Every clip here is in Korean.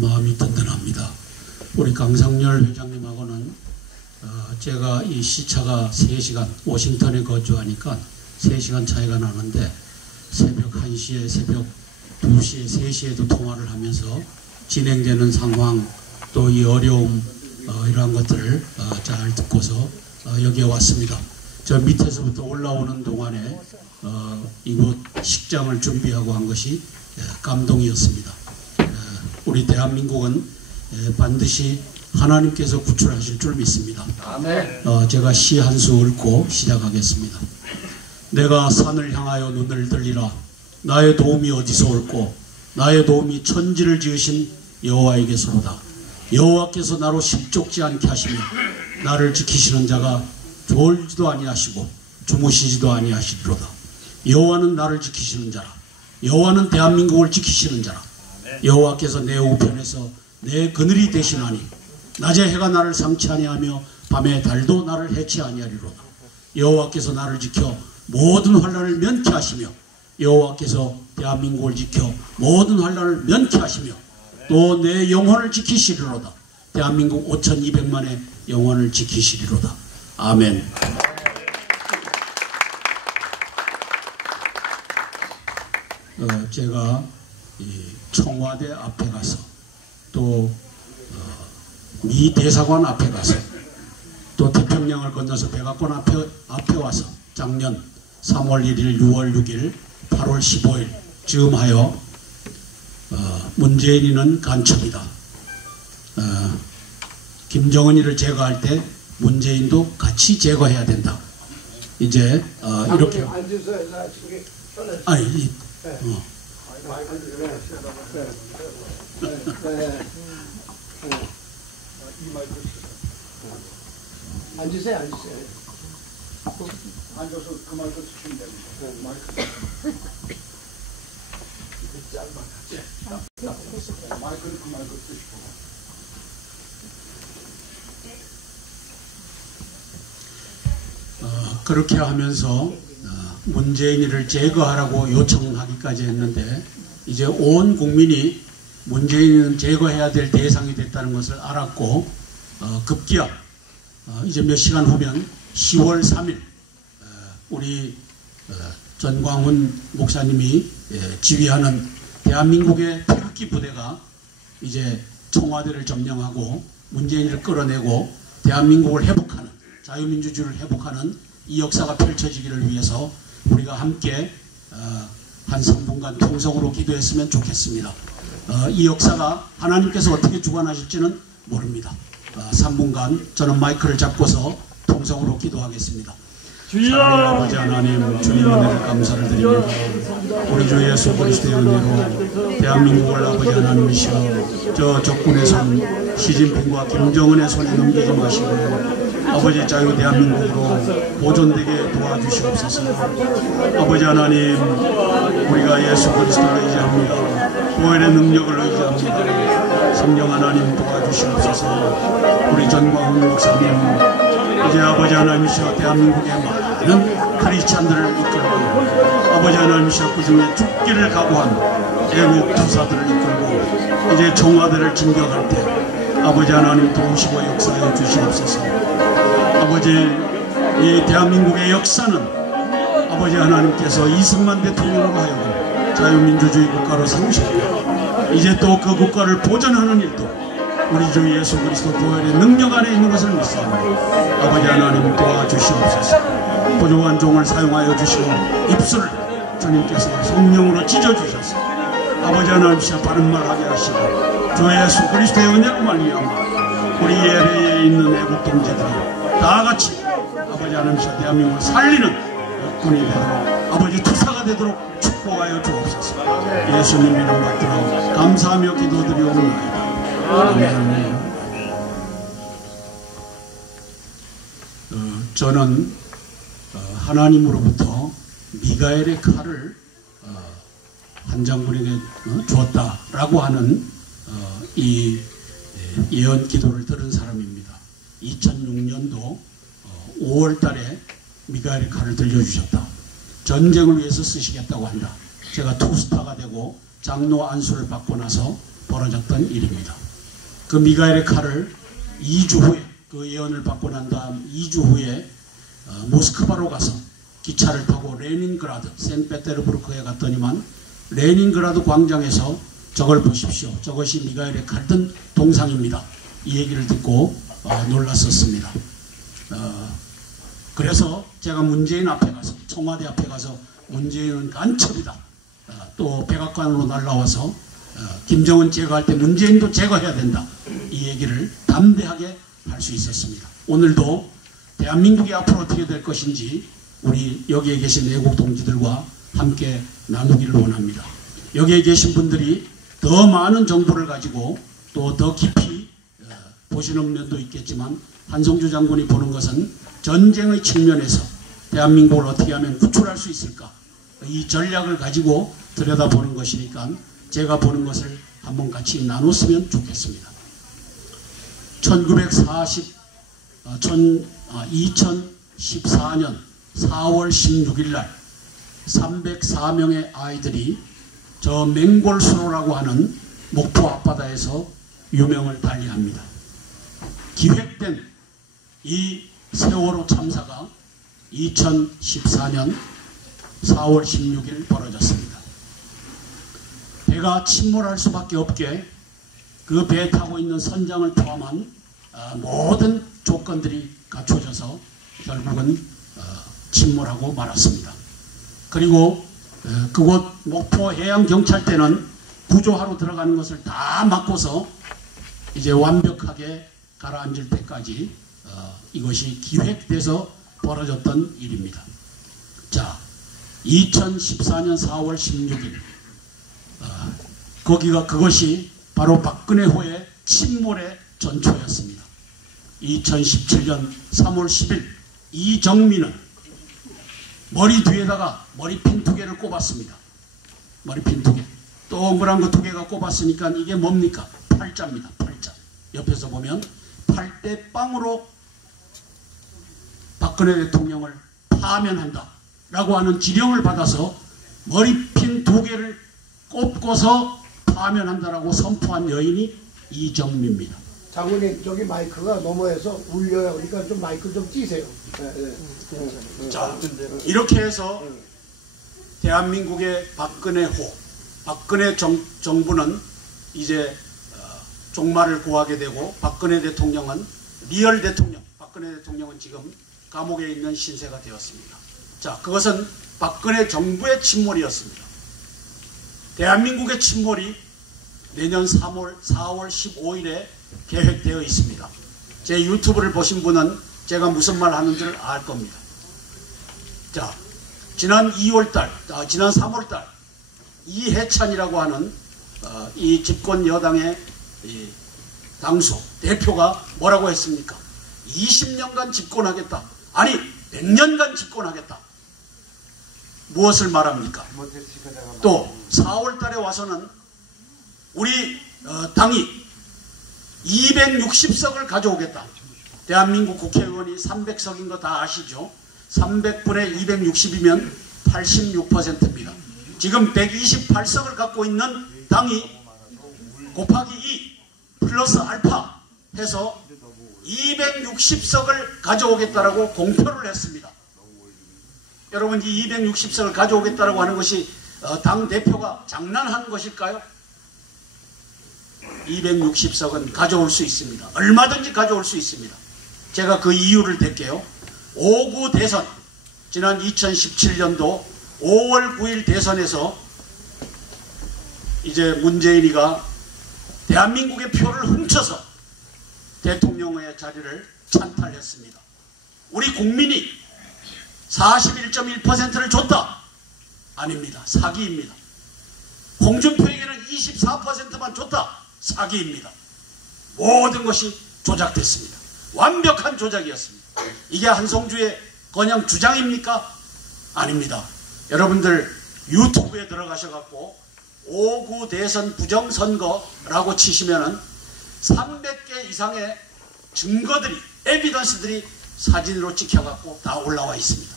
마음이 든든합니다. 우리 강상열 회장님하고는 제가 이 시차가 3시간, 워싱턴에 거주하니까 3시간 차이가 나는데 새벽 1시에, 새벽 2시에, 3시에도 통화를 하면서 진행되는 상황, 또 이 어려움, 이러한 것들을 잘 듣고서 여기에 왔습니다. 저 밑에서부터 올라오는 동안에 이곳 식장을 준비하고 한 것이 감동이었습니다. 우리 대한민국은 반드시 하나님께서 구출하실 줄 믿습니다. 제가 시 한 수 읊고 시작하겠습니다. 내가 산을 향하여 눈을 들리라. 나의 도움이 어디서 올꼬? 나의 도움이 천지를 지으신 여호와에게서로다. 여호와께서 나로 실족지 않게 하시며 나를 지키시는 자가 졸지도 아니하시고 주무시지도 아니하시리로다. 여호와는 나를 지키시는 자라. 여호와는 대한민국을 지키시는 자라. 여호와께서 내 우편에서 내 그늘이 되시나니 낮에 해가 나를 상치 아니하며 밤에 달도 나를 해치 아니하리로다. 여호와께서 나를 지켜 모든 환난을 면케하시며 여호와께서 대한민국을 지켜 모든 환난을 면케하시며 또 내 영혼을 지키시리로다. 대한민국 5200만의 영혼을 지키시리로다. 아멘. 제가 이 청와대 앞에 가서 또 미 대사관 앞에 가서 또 태평양을 건너서 백악관 앞에 와서 작년 3월 1일, 6월 6일, 8월 15일 즈음하여 문재인이는 간첩이다. 김정은이를 제거할 때 문재인도 같이 제거해야 된다. 이제 이렇게 아니 앉으세요. 앉아서 그 마이크 주시면 됩니다. 마이크는 그 마이크 쓰시고. 그렇게 하면서 문재인이를 제거하라고 요청하기까지 했는데 이제 온 국민이 문재인은 제거해야 될 대상이 됐다는 것을 알았고 급기야 이제 몇 시간 후면 10월 3일 우리 전광훈 목사님이 지휘하는 대한민국의 태극기 부대가 이제 청와대를 점령하고 문재인을 끌어내고 대한민국을 회복하는, 자유민주주의를 회복하는 이 역사가 펼쳐지기를 위해서 우리가 함께 한 3분간 통성으로 기도했으면 좋겠습니다. 이 역사가 하나님께서 어떻게 주관하실지는 모릅니다. 3분간 저는 마이크를 잡고서 통성으로 기도하겠습니다. 사랑의 아버지 하나님, 주님 은혜를 감사를 드립니다. 우리 주 예수 그리스도의 은혜로 대한민국을 아버지 하나님이시여 저 적군의 손, 시진핑과 김정은의 손에 넘기지 마시고 아버지 자유 대한민국으로 보존되게 도와주시옵소서. 아버지 하나님, 우리가 예수 그리스도를 의지합니다. 보혈의 능력을 의지합니다. 성령 하나님 도와주시옵소서. 우리 전광훈 목사님, 이제 아버지 하나님이시여 대한민국의 많은 크리스찬들을 이끌고 아버지 하나님이시여 그 중에 죽기를 각오한 애국 투사들을 이끌고 이제 청와대를 진격할 때 아버지 하나님 도우시고 역사해 주시옵소서. 아버지, 이 대한민국의 역사는 아버지 하나님께서 이승만 대통령으로 하여금 자유민주주의 국가로 세우셨고 이제 또 그 국가를 보존하는 일도 우리 주 예수 그리스도 보혈의 능력 안에 있는 것을 믿습니다. 아버지 하나님 도와주시옵소서. 부족한 종을 사용하여 주시고 입술을 주님께서 성령으로 찢어주셔서 아버지 하나님께서 바른 말하게 하시고 주 예수 그리스도의 은혜로 말미암아 우리 예배에 있는 애국 동지들이 다 같이 아버지 하나님께서 대한민국을 살리는 군이 되도록 아버지 투사가 되도록 축복하여 주옵소서. 예수님 이름 받들어 감사하며 기도드리옵나이다. 아멘. 저는 하나님으로부터 미가엘의 칼을 한 장군에게 주었다라고 하는 이 예언 기도를 들은 사람입니다. 2006년도 5월 달에 미가엘의 칼을 들려주셨다. 전쟁을 위해서 쓰시겠다고 한다. 제가 투스타가 되고 장로 안수를 받고 나서 벌어졌던 일입니다. 그 미가엘의 칼을 2주 후에, 그 예언을 받고 난 다음 2주 후에 모스크바로 가서 기차를 타고 레닌그라드, 센페테르부르크에 갔더니만 레닌그라드 광장에서 저걸 보십시오. 저것이 미가엘의 칼 든 동상입니다. 이 얘기를 듣고 놀랐었습니다. 그래서 제가 문재인 앞에 가서, 청와대 앞에 가서 문재인은 간첩이다. 또 백악관으로 날라와서 김정은 제거할 때 문재인도 제거해야 된다. 이 얘기를 담대하게 할 수 있었습니다. 오늘도 대한민국이 앞으로 어떻게 될 것인지 우리 여기에 계신 애국 동지들과 함께 나누기를 원합니다. 여기에 계신 분들이 더 많은 정보를 가지고 또 더 깊이 보시는 면도 있겠지만 한성주 장군이 보는 것은 전쟁의 측면에서 대한민국을 어떻게 하면 구출할 수 있을까, 이 전략을 가지고 들여다보는 것이니까 제가 보는 것을 한번 같이 나눴으면 좋겠습니다. 2014년 4월 16일 날 304명의 아이들이 저 맹골수로라고 하는 목포 앞바다에서 유명을 달리합니다. 기획된 이 세월호 참사가 2014년 4월 16일 벌어졌습니다. 배가 침몰할 수밖에 없게 그 배에 타고 있는 선장을 포함한 모든 조건들이 갖춰져서 결국은 침몰하고 말았습니다. 그리고 그곳 목포 해양경찰대는 구조하러 들어가는 것을 다 막고서 이제 완벽하게 가라앉을 때까지 이것이 기획돼서 벌어졌던 일입니다. 자, 2014년 4월 16일 그것이 바로 박근혜호의 침몰의 전초였습니다. 2017년 3월 10일 이정민은 머리 뒤에다가 머리핀 2개를 꼽았습니다. 머리핀 2개. 동그란 거 2개가 꼽았으니까 이게 뭡니까? 팔자입니다. 팔자. 옆에서 보면 팔대 빵으로 박근혜 대통령을 파면한다 라고 하는 지령을 받아서 머리핀 2개를 꼽고서 파면한다라고 선포한 여인이 이정미입니다. 장군님, 저기 마이크가 너머에서 울려요. 그러니까 좀 마이크 좀 띄세요. 자, 이렇게 해서 대한민국의 박근혜호, 박근혜 정부는 이제 종말을 고하게 되고 박근혜 대통령은 리얼 대통령, 박근혜 대통령은 지금 감옥에 있는 신세가 되었습니다. 자, 그것은 박근혜 정부의 침몰이었습니다. 대한민국의 침몰이 내년 4월 15일에 계획되어 있습니다. 제 유튜브를 보신 분은 제가 무슨 말 하는 줄 알 겁니다. 자, 지난 3월달 이해찬이라고 하는 이 집권 여당의 당수 대표가 뭐라고 했습니까? 20년간 집권하겠다. 아니 100년간 집권하겠다. 무엇을 말합니까? 또 4월달에 와서는 우리 당이 260석을 가져오겠다. 대한민국 국회의원이 300석인 거 다 아시죠? 300분의 260이면 86%입니다. 지금 128석을 갖고 있는 당이 곱하기 2 플러스 알파 해서 260석을 가져오겠다라고 공표를 했습니다. 여러분, 이 260석을 가져오겠다라고 하는 것이 당 대표가 장난하는 것일까요? 260석은 가져올 수 있습니다. 얼마든지 가져올 수 있습니다. 제가 그 이유를 댈게요. 5구 대선, 지난 2017년도 5월 9일 대선에서 이제 문재인이가 대한민국의 표를 훔쳐서 대통령의 자리를 찬탈했습니다. 우리 국민이 41.1%를 줬다? 아닙니다. 사기입니다. 홍준표에게는 24%만 줬다? 사기입니다. 모든 것이 조작됐습니다. 완벽한 조작이었습니다. 이게 한성주의 그냥 주장입니까? 아닙니다. 여러분들 유튜브에 들어가셔갖고 5구 대선 부정선거라고 치시면은 300개 이상의 증거들이, 에비던스들이 사진으로 찍혀갖고 다 올라와 있습니다.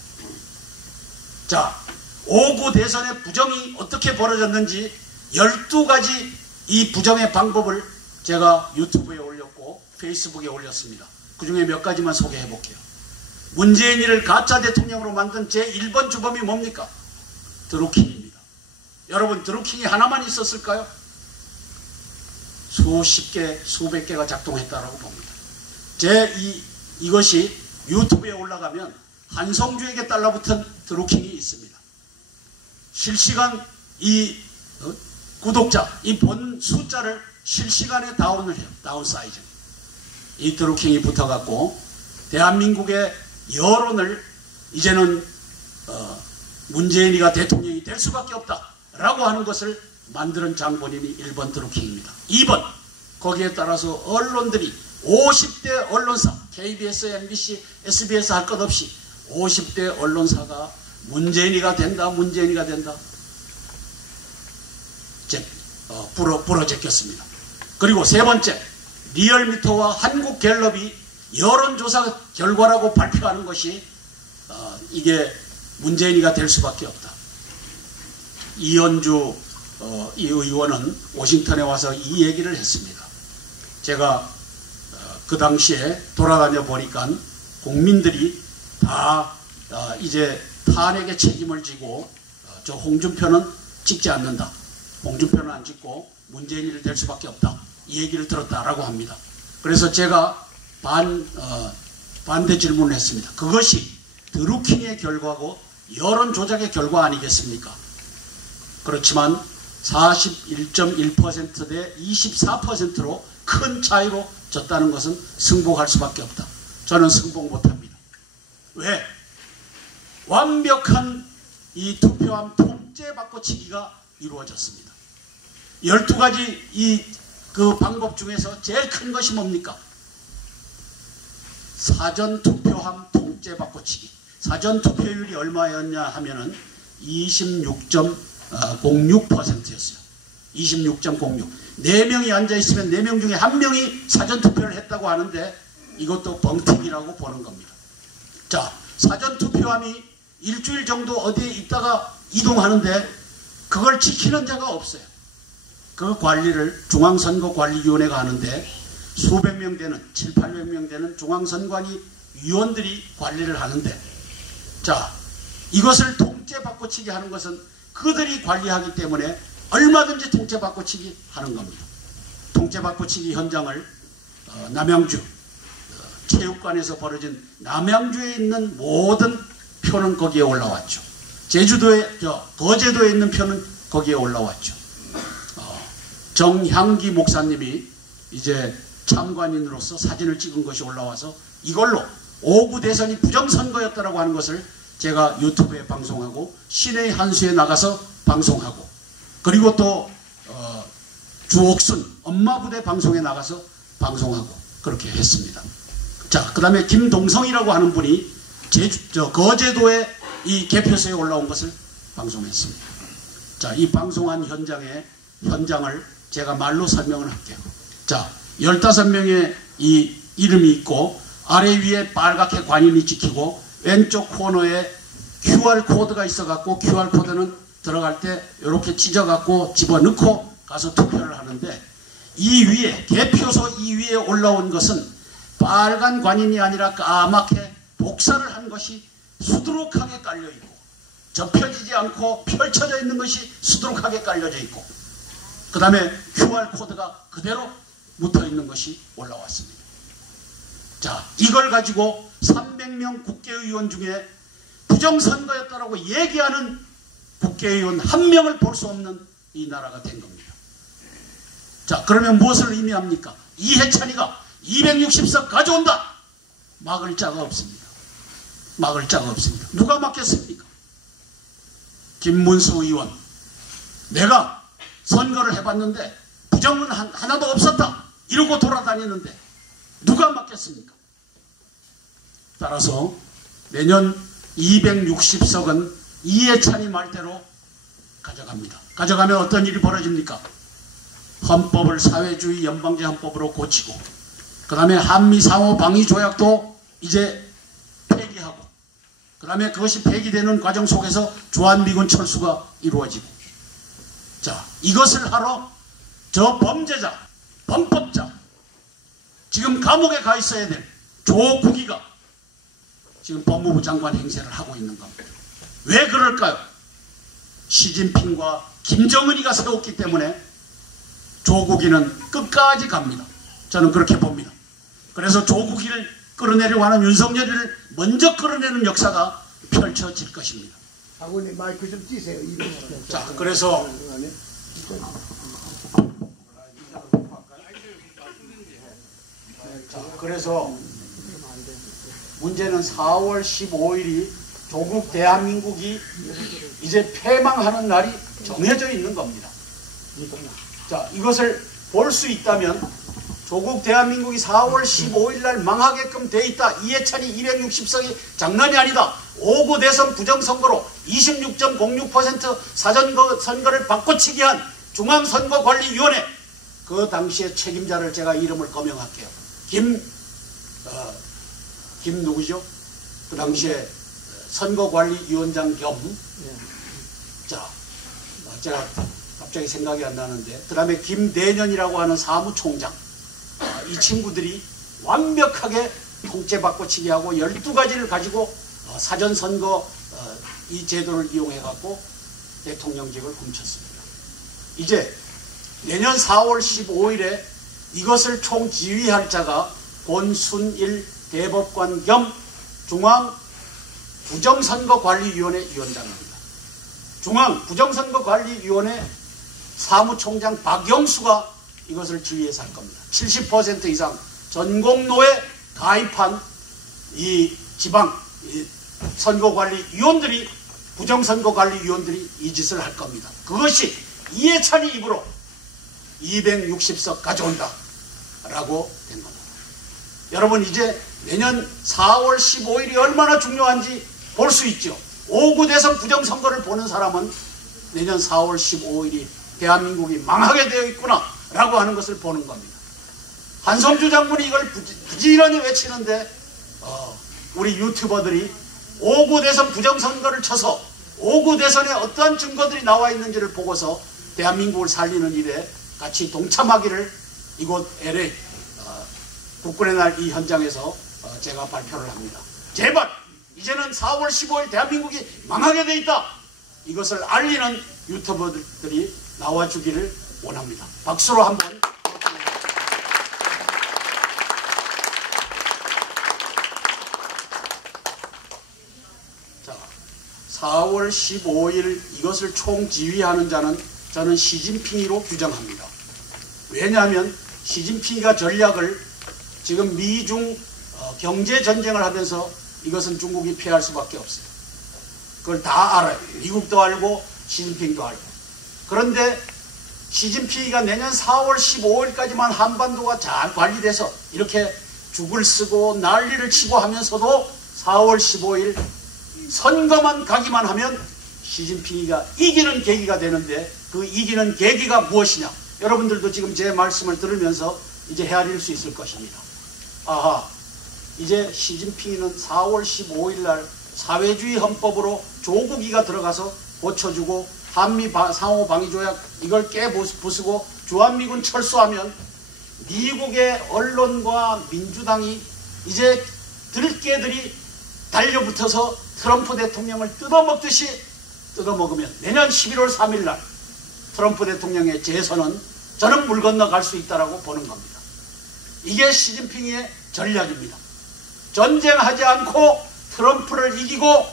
자, 5구 대선의 부정이 어떻게 벌어졌는지 12가지 이 부정의 방법을 제가 유튜브에 올렸고 페이스북에 올렸습니다. 그 중에 몇 가지만 소개해 볼게요. 문재인이를 가짜 대통령으로 만든 제1번 주범이 뭡니까? 드루킹입니다. 여러분, 드루킹이 하나만 있었을까요? 수십 개, 수백 개가 작동했다라고 봅니다. 이것이 유튜브에 올라가면 한성주에게 달라붙은 드루킹이 있습니다. 실시간 이 구독자, 이 본 숫자를 실시간에 다운을 해요. 다운 사이즈. 이 드루킹이 붙어갖고 대한민국의 여론을 이제는 문재인이가 대통령이 될 수밖에 없다라고 하는 것을 만드는 장본인이 1번 드루킹입니다. 2번, 거기에 따라서 언론들이 50대 언론사, KBS, MBC, SBS 할 것 없이 50대 언론사가 문재인이가 된다, 문재인이가 된다. 부러제꼈습니다. 그리고 세 번째, 리얼미터와 한국갤럽이 여론조사 결과라고 발표하는 것이 이게 문재인이가 될 수밖에 없다. 이현주 이 의원은 워싱턴에 와서 이 얘기를 했습니다. 제가 그 당시에 돌아다녀 보니까 국민들이 다 이제 탄핵의 책임을 지고 저 홍준표는 찍지 않는다. 홍준표는 안 찍고 문재인이 될 수밖에 없다. 이 얘기를 들었다라고 합니다. 그래서 제가 반대 질문을 했습니다. 그것이 드루킹의 결과고 여론 조작의 결과 아니겠습니까? 그렇지만 41.1% 대 24%로 큰 차이로 졌다는 것은 승복할 수밖에 없다. 저는 승복 못합니다. 왜? 완벽한 이 투표함 통째 바꿔치기가 이루어졌습니다. 12가지 그 방법 중에서 제일 큰 것이 뭡니까? 사전투표함 통째 바꿔치기. 사전투표율이 얼마였냐 하면은 26.06%였어요. 26.06. 4명이 앉아있으면 4명 중에 1명이 사전투표를 했다고 하는데 이것도 뻥튀기라고 보는 겁니다. 자, 사전투표함이 일주일 정도 어디에 있다가 이동하는데 그걸 지키는 자가 없어요. 그 관리를 중앙선거관리위원회가 하는데 수백 명 되는 700~800명 되는 중앙선관위 위원들이 관리를 하는데, 자, 이것을 통째 바꿔치기 하는 것은 그들이 관리하기 때문에 얼마든지 통째 바꿔치기 하는 겁니다. 통째 바꿔치기 현장을 남양주 체육관에서 벌어진 남양주에 있는 모든 표는 거기에 올라왔죠. 거제도에 있는 표는 거기에 올라왔죠. 정향기 목사님이 이제 참관인으로서 사진을 찍은 것이 올라와서 이걸로 5구 대선이 부정선거였다라고 하는 것을 제가 유튜브에 방송하고 시내 한수에 나가서 방송하고, 그리고 또 주옥순 엄마부대 방송에 나가서 방송하고 그렇게 했습니다. 자, 그 다음에 김동성이라고 하는 분이 거제도에 이 개표소에 올라온 것을 방송했습니다. 자, 이 방송한 현장을 제가 말로 설명을 할게요. 자, 15명의 이 이름이 있고 아래 위에 빨갛게 관인이 찍히고 왼쪽 코너에 QR코드가 있어갖고 QR코드는 들어갈 때 이렇게 찢어갖고 집어넣고 가서 투표를 하는데, 이 위에 개표소 이 위에 올라온 것은 빨간 관인이 아니라 까맣게 복사를 한 것이 수두룩하게 깔려있고 접혀지지 않고 펼쳐져 있는 것이 수두룩하게 깔려져 있고, 그 다음에 QR코드가 그대로 묻어있는 것이 올라왔습니다. 자, 이걸 가지고 300명 국회의원 중에 부정선거였다라고 얘기하는 국회의원 한 명을 볼 수 없는 이 나라가 된 겁니다. 자, 그러면 무엇을 의미합니까? 이해찬이가 260석 가져온다. 막을 자가 없습니다. 막을 자가 없습니다. 누가 막겠습니까? 김문수 의원, 내가 선거를 해봤는데 부정은 하나도 없었다 이러고 돌아다니는데 누가 막겠습니까? 따라서 내년 260석은 이해찬이 말대로 가져갑니다. 가져가면 어떤 일이 벌어집니까? 헌법을 사회주의 연방제 헌법으로 고치고, 그 다음에 한미 상호 방위 조약도 이제 폐기하고, 그 다음에 그것이 폐기되는 과정 속에서 주한미군 철수가 이루어지고, 자, 이것을 하러 저 범죄자, 범법자, 지금 감옥에 가 있어야 될 조국이가 지금 법무부 장관 행세를 하고 있는 겁니다. 왜 그럴까요? 시진핑과 김정은이가 세웠기 때문에 조국이는 끝까지 갑니다. 저는 그렇게 봅니다. 그래서 조국이를 끌어내려고 하는 윤석열을 먼저 끌어내는 역사가 펼쳐질 것입니다. 아버님 마이크 좀 띄세요. 자, 그래서 문제는 4월 15일이 조국 대한민국이 이제 패망하는 날이 정해져 있는 겁니다. 자, 이것을 볼 수 있다면 조국 대한민국이 4월 15일 날 망하게끔 돼 있다. 이해찬이 260석이 장난이 아니다. 5구 대선 부정선거로 26.06% 사전선거를 바꿔치기 한 중앙선거관리위원회, 그 당시의 책임자를 제가 이름을 거명할게요. 김 누구죠? 그 당시에 선거관리위원장 겸, 자, 제가 갑자기 생각이 안 나는데, 그 다음에 김대년이라고 하는 사무총장, 이 친구들이 완벽하게 통째바꿔치기 하고 12가지를 가지고 사전선거 이 제도를 이용해 갖고 대통령직을 훔쳤습니다. 이제 내년 4월 15일에 이것을 총지휘할 자가 권순일 대법관 겸 중앙부정선거관리위원회 위원장입니다. 중앙부정선거관리위원회 사무총장 박영수가 이것을 지휘해서 할 겁니다. 70% 이상 전공로에 가입한 이 지방 선거관리위원들이, 부정선거관리위원들이 이 짓을 할 겁니다. 그것이 이해찬이 입으로 260석 가져온다 라고 된 겁니다. 여러분, 이제 내년 4월 15일이 얼마나 중요한지 볼 수 있죠. 5구 대선 부정선거를 보는 사람은 내년 4월 15일이 대한민국이 망하게 되어 있구나 라고 하는 것을 보는 겁니다. 한성주 장군이 이걸 부지런히 외치는데 우리 유튜버들이 5구 대선 부정선거를 쳐서 5구 대선에 어떠한 증거들이 나와 있는지를 보고서 대한민국을 살리는 일에 같이 동참하기를 이곳 LA 국군의 날 이 현장에서 제가 발표를 합니다. 제발 이제는 4월 15일 대한민국이 망하게 돼 있다, 이것을 알리는 유튜버들이 나와주기를 원합니다. 박수로 한번. 자, 4월 15일 이것을 총지휘하는 자는 저는 시진핑이로 규정합니다. 왜냐하면 시진핑이가 전략을 지금 미중 경제전쟁을 하면서 이것은 중국이 피할 수밖에 없어요. 그걸 다 알아요. 미국도 알고 시진핑도 알고. 그런데 시진핑이가 내년 4월 15일까지만 한반도가 잘 관리돼서 이렇게 죽을 쓰고 난리를 치고 하면서도 4월 15일 선거만 가기만 하면 시진핑이가 이기는 계기가 되는데, 그 이기는 계기가 무엇이냐? 여러분들도 지금 제 말씀을 들으면서 이제 헤아릴 수 있을 것입니다. 아하, 이제 시진핑이는 4월 15일 날 사회주의 헌법으로 조국이가 들어가서 고쳐주고 한미 상호방위조약 이걸 깨부수고 주한미군 철수하면 미국의 언론과 민주당이 이제 들깨들이 달려붙어서 트럼프 대통령을 뜯어먹듯이 뜯어먹으면 내년 11월 3일 날 트럼프 대통령의 재선은 저는 물 건너갈 수 있다고 보는 겁니다. 이게 시진핑의 전략입니다. 전쟁하지 않고 트럼프를 이기고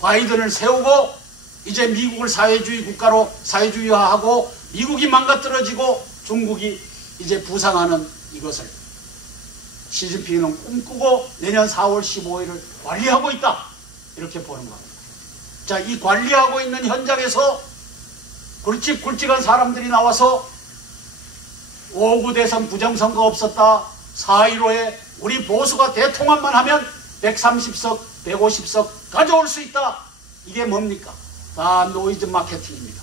바이든을 세우고 이제 미국을 사회주의 국가로 사회주의화하고 미국이 망가뜨려지고 중국이 이제 부상하는 이것을 시진핑은 꿈꾸고 내년 4월 15일을 관리하고 있다, 이렇게 보는 겁니다. 자, 이 관리하고 있는 현장에서 굵직굵직한 사람들이 나와서 5구 대선 부정선거 없었다, 4.15에 우리 보수가 대통합만 하면 130석, 150석 가져올 수 있다. 이게 뭡니까? 다 노이즈 마케팅입니다.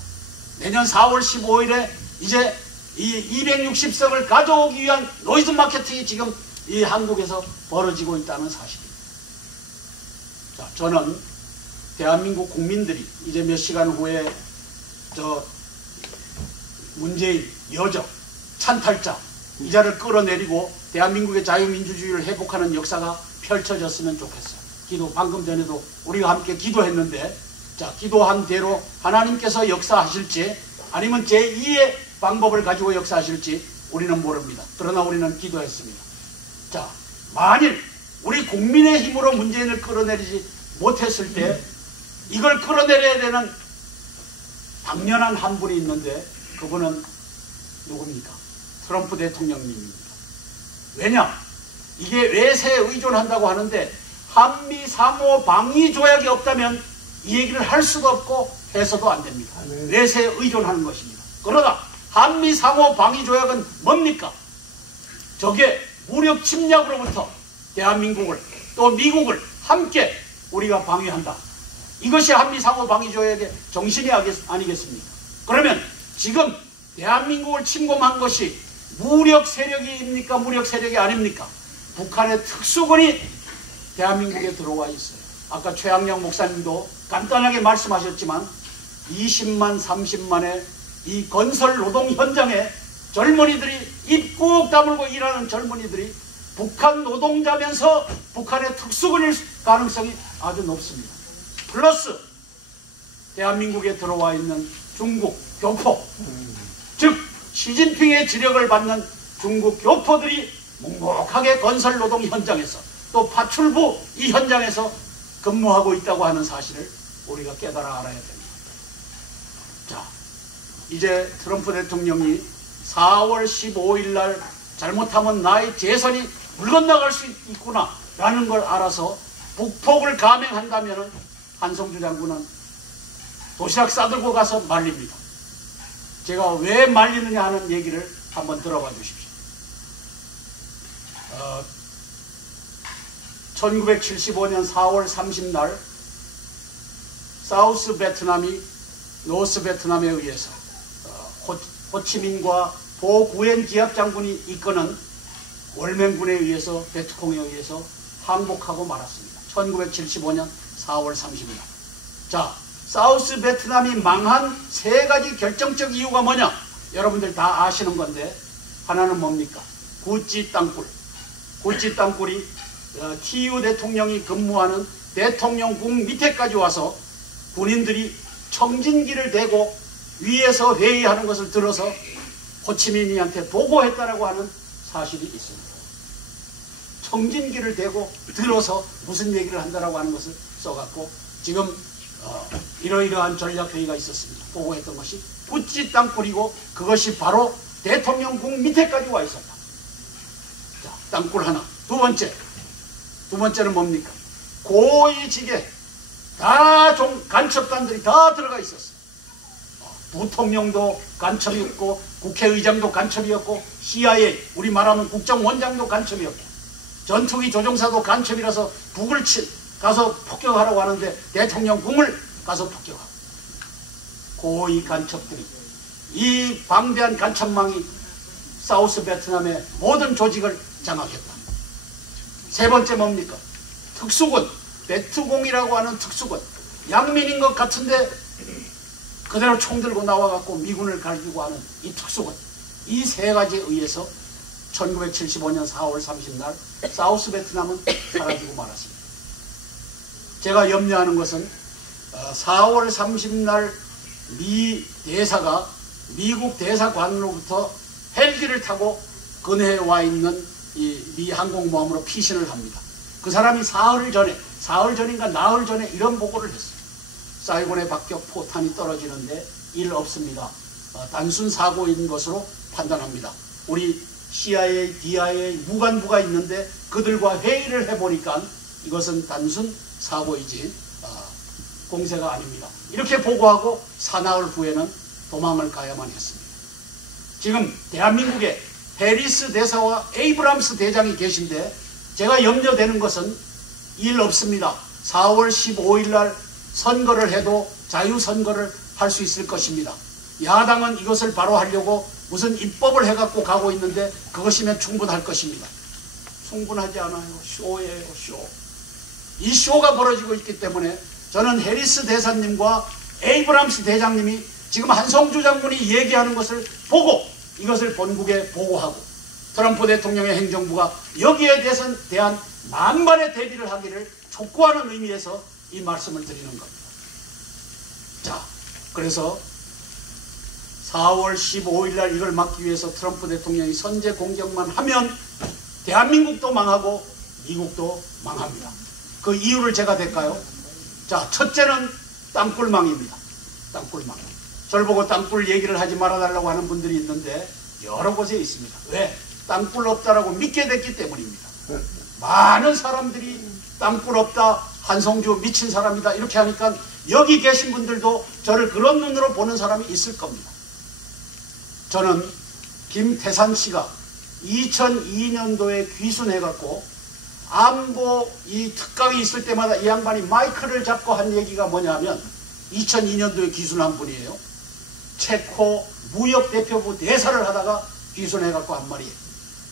내년 4월 15일에 이제 이 260석을 가져오기 위한 노이즈 마케팅이 지금 이 한국에서 벌어지고 있다는 사실입니다. 자, 저는 대한민국 국민들이 이제 몇 시간 후에 저 문재인 여정 찬탈자 이 자를 끌어내리고 대한민국의 자유민주주의를 회복하는 역사가 펼쳐졌으면 좋겠어요. 방금 전에도 우리가 함께 기도했는데, 자, 기도한 대로 하나님께서 역사하실지 아니면 제2의 방법을 가지고 역사하실지 우리는 모릅니다. 그러나 우리는 기도했습니다. 자, 만일 우리 국민의 힘으로 문재인을 끌어내리지 못했을 때 이걸 끌어내려야 되는 당연한 한 분이 있는데 그분은 누굽니까? 트럼프 대통령님입니다. 왜냐? 이게 외세에 의존한다고 하는데 한미 상호 방위 조약이 없다면 이 얘기를 할 수도 없고 해서도 안 됩니다. 외세에 의존하는 것입니다. 그러나 한미 상호 방위 조약은 뭡니까? 적의 무력 침략으로부터 대한민국을 또 미국을 함께 우리가 방위한다. 이것이 한미 상호 방위 조약의 정신이 아니겠습니까? 그러면 지금 대한민국을 침공한 것이 무력 세력입니까? 무력 세력이 아닙니까? 북한의 특수군이 대한민국에 들어와 있어요. 아까 최양영 목사님도 간단하게 말씀하셨지만 20만 30만의 이 건설 노동 현장에 젊은이들이 입 꾹 다물고 일하는 젊은이들이 북한 노동자면서 북한의 특수군일 가능성이 아주 높습니다. 플러스 대한민국에 들어와 있는 중국 교포, 즉 시진핑의 지령을 받는 중국 교포들이 묵묵하게 건설 노동 현장에서 또 파출부 이 현장에서 근무하고 있다고 하는 사실을 우리가 깨달아 알아야 됩니다. 자, 이제 트럼프 대통령이 4월 15일 날 잘못하면 나의 재선이 물 건너갈 수 있구나 라는 걸 알아서 북폭을 감행한다면 한성주 장군은 도시락 싸들고 가서 말립니다. 제가 왜 말리느냐 하는 얘기를 한번 들어봐 주십시오. 1975년 4월 30날 사우스 베트남이 노스 베트남에 의해서 호치민과 보구엔 기합 장군이 이끄는 월맹군에 의해서 베트콩에 의해서 항복하고 말았습니다. 1975년 4월 30일. 자, 사우스 베트남이 망한 세 가지 결정적 이유가 뭐냐? 여러분들 다 아시는 건데 하나는 뭡니까? 구찌 땅굴. 구찌 땅굴이 TU 대통령이 근무하는 대통령궁 밑에까지 와서 군인들이 청진기를 대고 위에서 회의하는 것을 들어서 호치민이한테 보고했다라고 하는 사실이 있습니다. 청진기를 대고 들어서 무슨 얘기를 한다라고 하는 것을 써갖고 지금 이러이러한 전략회의가 있었습니다. 보고했던 것이 구찌 땅굴이고 그것이 바로 대통령궁 밑에까지 와 있었다. 자, 땅굴 하나. 두 번째는 뭡니까? 고위직에 다 간첩단들이 다 들어가 있었어요. 부통령도 간첩이었고 국회의장도 간첩이었고 CIA 우리 말하면 국정원장도 간첩이었고 전투기 조종사도 간첩이라서 북을 가서 폭격하라고 하는데 대통령궁을 가서 폭격하고 고위 간첩들이 이 방대한 간첩망이 사우스 베트남의 모든 조직을 장악했다. 세 번째 뭡니까? 특수군, 베트공이라고 하는 특수군. 양민인 것 같은데 그대로 총 들고 나와갖고 미군을 갈기고 하는 이 특수군. 이 세 가지에 의해서 1975년 4월 30날 사우스 베트남은 사라지고 말았습니다. 제가 염려하는 것은 4월 30날 미 대사가 미국 대사관으로부터 헬기를 타고 근해에 와 있는 이 미 항공모함으로 피신을 합니다. 그 사람이 사흘 전인가 나흘 전에 이런 보고를 했어요. 사이곤에 박격 포탄이 떨어지는데 일 없습니다. 단순 사고인 것으로 판단합니다. 우리 CIA, DIA 무관부가 있는데 그들과 회의를 해보니까 이것은 단순 사고이지 공세가 아닙니다. 이렇게 보고하고 사나흘 후에는 도망을 가야만 했습니다. 지금 대한민국에 해리스 대사와 에이브람스 대장이 계신데 제가 염려되는 것은 일 없습니다. 4월 15일 날 선거를 해도 자유선거를 할 수 있을 것입니다. 야당은 이것을 바로 하려고 무슨 입법을 해갖고 가고 있는데 그것이면 충분할 것입니다. 충분하지 않아요. 쇼예요, 쇼. 이 쇼가 벌어지고 있기 때문에 저는 해리스 대사님과 에이브람스 대장님이 지금 한성주 장군이 얘기하는 것을 보고 이것을 본국에 보고하고 트럼프 대통령의 행정부가 여기에 대한 만반의 대비를 하기를 촉구하는 의미에서 이 말씀을 드리는 겁니다. 자, 그래서 4월 15일 날 이걸 막기 위해서 트럼프 대통령이 선제 공격만 하면 대한민국도 망하고 미국도 망합니다. 그 이유를 제가 댈까요? 자, 첫째는 땅굴망입니다. 땅굴망. 저를 보고 땅굴 얘기를 하지 말아달라고 하는 분들이 있는데 여러 곳에 있습니다. 왜? 땅굴 없다라고 믿게 됐기 때문입니다. 많은 사람들이 땅굴 없다, 한성주 미친 사람이다 이렇게 하니까 여기 계신 분들도 저를 그런 눈으로 보는 사람이 있을 겁니다. 저는 김태산 씨가 2002년도에 귀순해갖고 안보 이 특강이 있을 때마다 이 양반이 마이크를 잡고 한 얘기가 뭐냐면 2002년도에 귀순한 분이에요. 체코 무역대표부 대사를 하다가 귀순해갖고 한 말이에요.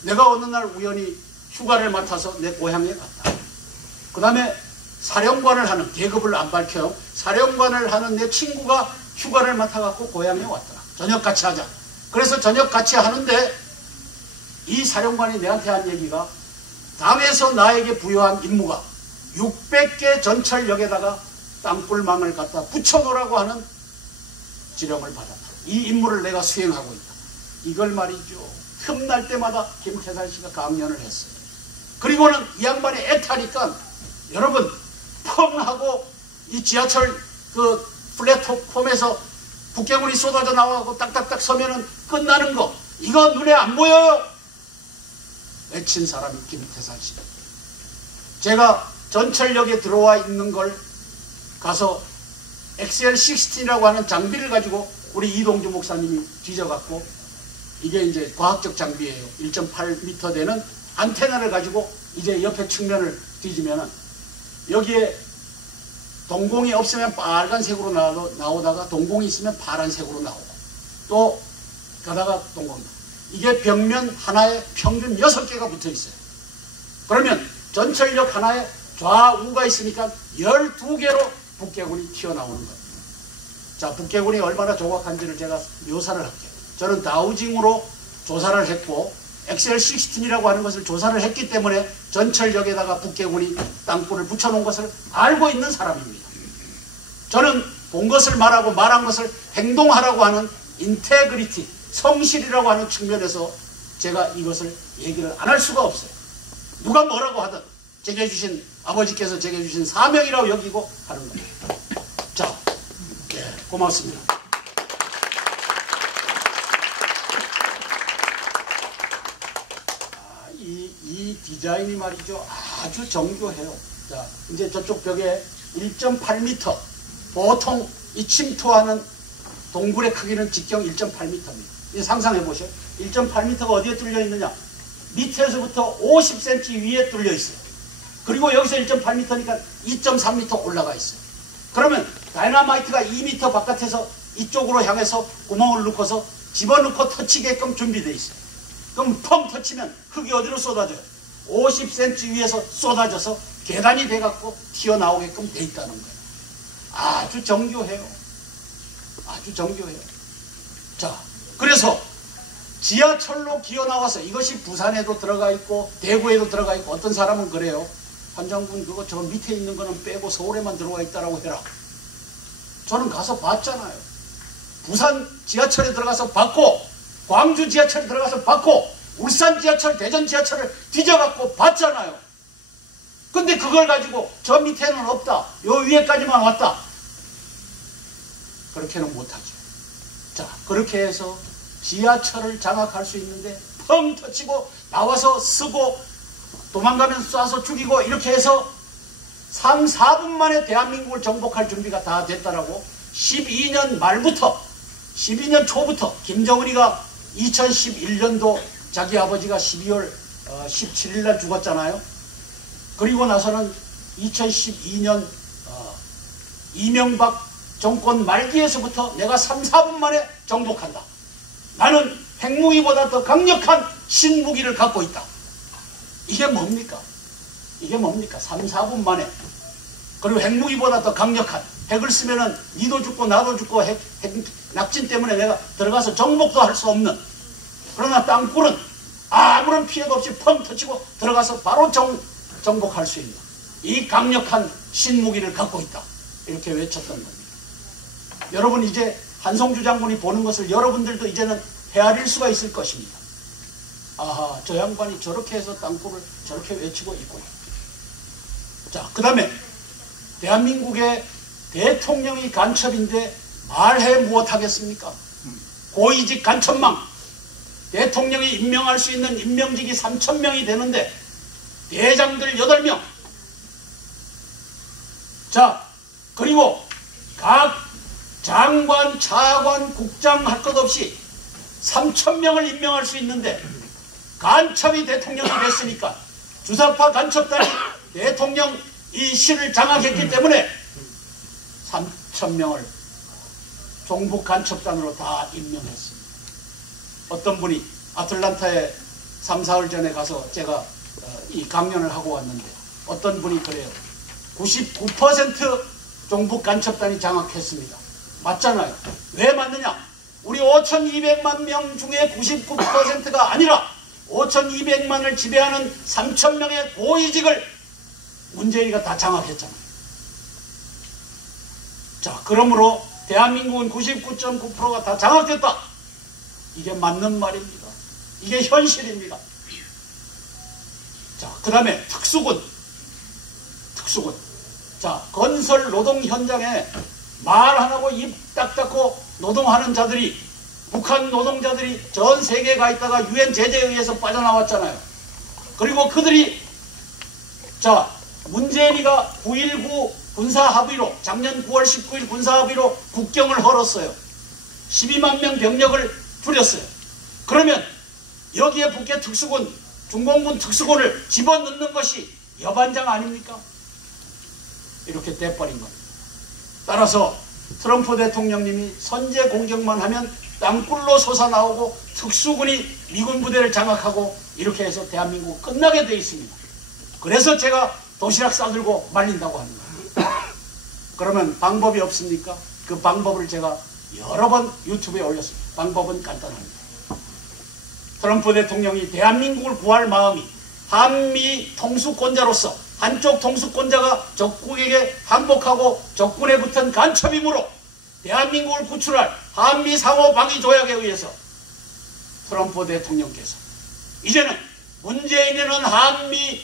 내가 어느 날 우연히 휴가를 맡아서 내 고향에 갔다. 그 다음에 사령관을 하는, 계급을 안 밝혀요. 사령관을 하는 내 친구가 휴가를 맡아갖고 고향에 왔더라. 저녁 같이 하자. 그래서 저녁 같이 하는데 이 사령관이 내한테 한 얘기가 당에서 나에게 부여한 임무가 600개 전철역에다가 땅굴망을 갖다 붙여놓으라고 하는 지령을 받았다. 이 임무를 내가 수행하고 있다. 이걸 말이죠. 틈날 때마다 김태산 씨가 강연을 했어요. 그리고는 이 양반이 애타니까 여러분 펑 하고 이 지하철 그 플랫폼에서 북경운이 쏟아져 나와서 딱딱딱 서면은 끝나는 거 이거 눈에 안 보여요? 외친 사람이 김태산 씨. 제가 전철역에 들어와 있는 걸 가서 XL16이라고 하는 장비를 가지고 우리 이동주 목사님이 뒤져갖고 이게 이제 과학적 장비예요. 1.8m 되는 안테나를 가지고 이제 옆에 측면을 뒤지면은 여기에 동공이 없으면 빨간색으로 나오다가 동공이 있으면 파란색으로 나오고 또 가다가 동공이 이게 벽면 하나에 평균 6개가 붙어 있어요. 그러면 전철역 하나에 좌우가 있으니까 12개로 북계군이 튀어나오는 거예요. 자, 북계군이 얼마나 조각한지를 제가 묘사를 할게요. 저는 다우징으로 조사를 했고 XL16이라고 하는 것을 조사를 했기 때문에 전철역에다가 북계군이 땅굴을 붙여놓은 것을 알고 있는 사람입니다. 저는 본 것을 말하고 말한 것을 행동하라고 하는 인테그리티, 성실이라고 하는 측면에서 제가 이것을 얘기를 안 할 수가 없어요. 누가 뭐라고 하든 제게 주신 아버지께서 제게 주신 사명이라고 여기고 하는 거예요. 자, 네, 고맙습니다. 이 디자인이 말이죠. 아주 정교해요. 자, 이제 저쪽 벽에 1.8m, 보통 이 침투하는 동굴의 크기는 직경 1.8m입니다. 이제 상상해 보세요. 1.8m가 어디에 뚫려 있느냐? 밑에서부터 50cm 위에 뚫려 있어요. 그리고 여기서 1.8m니까 2.3m 올라가 있어요. 그러면 다이너마이트가 2m 바깥에서 이쪽으로 향해서 구멍을 넣고서 집어넣고 터치게끔 준비되어 있어요. 그럼 펑 터치면 흙이 어디로 쏟아져요? 50cm 위에서 쏟아져서 계단이 돼갖고 튀어나오게끔 돼 있다는 거예요. 아주 정교해요. 아주 정교해요. 자, 그래서 지하철로 기어나와서 이것이 부산에도 들어가 있고 대구에도 들어가 있고 어떤 사람은 그래요. 한장군 그거 저 밑에 있는 거는 빼고 서울에만 들어가 있다라고 해라. 저는 가서 봤잖아요. 부산 지하철에 들어가서 봤고 광주 지하철에 들어가서 봤고 울산 지하철, 대전 지하철을 뒤져갖고 봤잖아요. 근데 그걸 가지고 저 밑에는 없다. 요 위에까지만 왔다. 그렇게는 못하죠. 자, 그렇게 해서 지하철을 장악할 수 있는데 펑 터치고 나와서 쓰고 도망가면 쏴서 죽이고 이렇게 해서 3, 4분 만에 대한민국을 정복할 준비가 다 됐다라고 12년 말부터 12년 초부터 김정은이가 2011년도 자기 아버지가 12월 17일 날 죽었잖아요. 그리고 나서는 2012년 이명박 정권 말기에서부터 내가 3, 4분 만에 정복한다. 나는 핵무기보다 더 강력한 신무기를 갖고 있다. 이게 뭡니까? 이게 뭡니까? 3, 4분 만에. 그리고 핵무기보다 더 강력한 핵을 쓰면은 니도 죽고 나도 죽고 핵 낙진 때문에 내가 들어가서 정복도 할 수 없는 그러나 땅굴은 아무런 피해도 없이 펑 터치고 들어가서 바로 정복할 수 있는 이 강력한 신무기를 갖고 있다. 이렇게 외쳤던 겁니다. 여러분 이제 한성주 장군이 보는 것을 여러분들도 이제는 헤아릴 수가 있을 것입니다. 아하, 저 양반이 저렇게 해서 땅굴을 저렇게 외치고 있구나. 자, 그 다음에 대한민국의 대통령이 간첩인데 말해 무엇하겠습니까? 고위직 간첩망. 대통령이 임명할 수 있는 임명직이 3,000명이 되는데 대장들 8명. 자, 그리고 각 장관, 차관, 국장 할 것 없이 3,000명을 임명할 수 있는데 간첩이 대통령이 됐으니까 주사파 간첩단이 대통령 이 실을 장악했기 때문에 3,000명을 종북 간첩단으로 다 임명했습니다. 어떤 분이 아틀란타에 3, 4월 전에 가서 제가 이 강연을 하고 왔는데 어떤 분이 그래요. 99% 종북 간첩단이 장악했습니다. 맞잖아요. 왜 맞느냐? 우리 5,200만 명 중에 99%가 아니라 5,200만을 지배하는 3,000명의 고위직을 문재인이가 다 장악했잖아요. 자, 그러므로 대한민국은 99.9%가 다 장악됐다. 이게 맞는 말입니다. 이게 현실입니다. 자, 그 다음에 특수군. 자, 건설 노동 현장에 말 안 하고 입 딱 닫고 노동하는 자들이, 북한 노동자들이 전 세계에 가 있다가 유엔 제재에 의해서 빠져나왔잖아요. 그리고 그들이, 자, 문재인이가 9.19 군사합의로, 작년 9월 19일 군사합의로 국경을 헐었어요. 12만 명 병력을 줄였어요. 그러면 여기에 북해 특수군, 중공군 특수군을 집어넣는 것이 여반장 아닙니까? 이렇게 돼버린 겁니다. 따라서 트럼프 대통령님이 선제 공격만 하면 땅굴로 솟아나오고 특수군이 미군 부대를 장악하고 이렇게 해서 대한민국 끝나게 돼 있습니다. 그래서 제가 도시락 싸들고 말린다고 하는 거예요. 그러면 방법이 없습니까? 그 방법을 제가 여러 번 유튜브에 올렸습니다. 방법은 간단합니다. 트럼프 대통령이 대한민국을 구할 마음이 한미 통수권자로서 한쪽 통수권자가 적국에게 항복하고 적군에 붙은 간첩이므로 대한민국을 구출할 한미 상호 방위 조약에 의해서 트럼프 대통령께서 이제는 문재인은 한미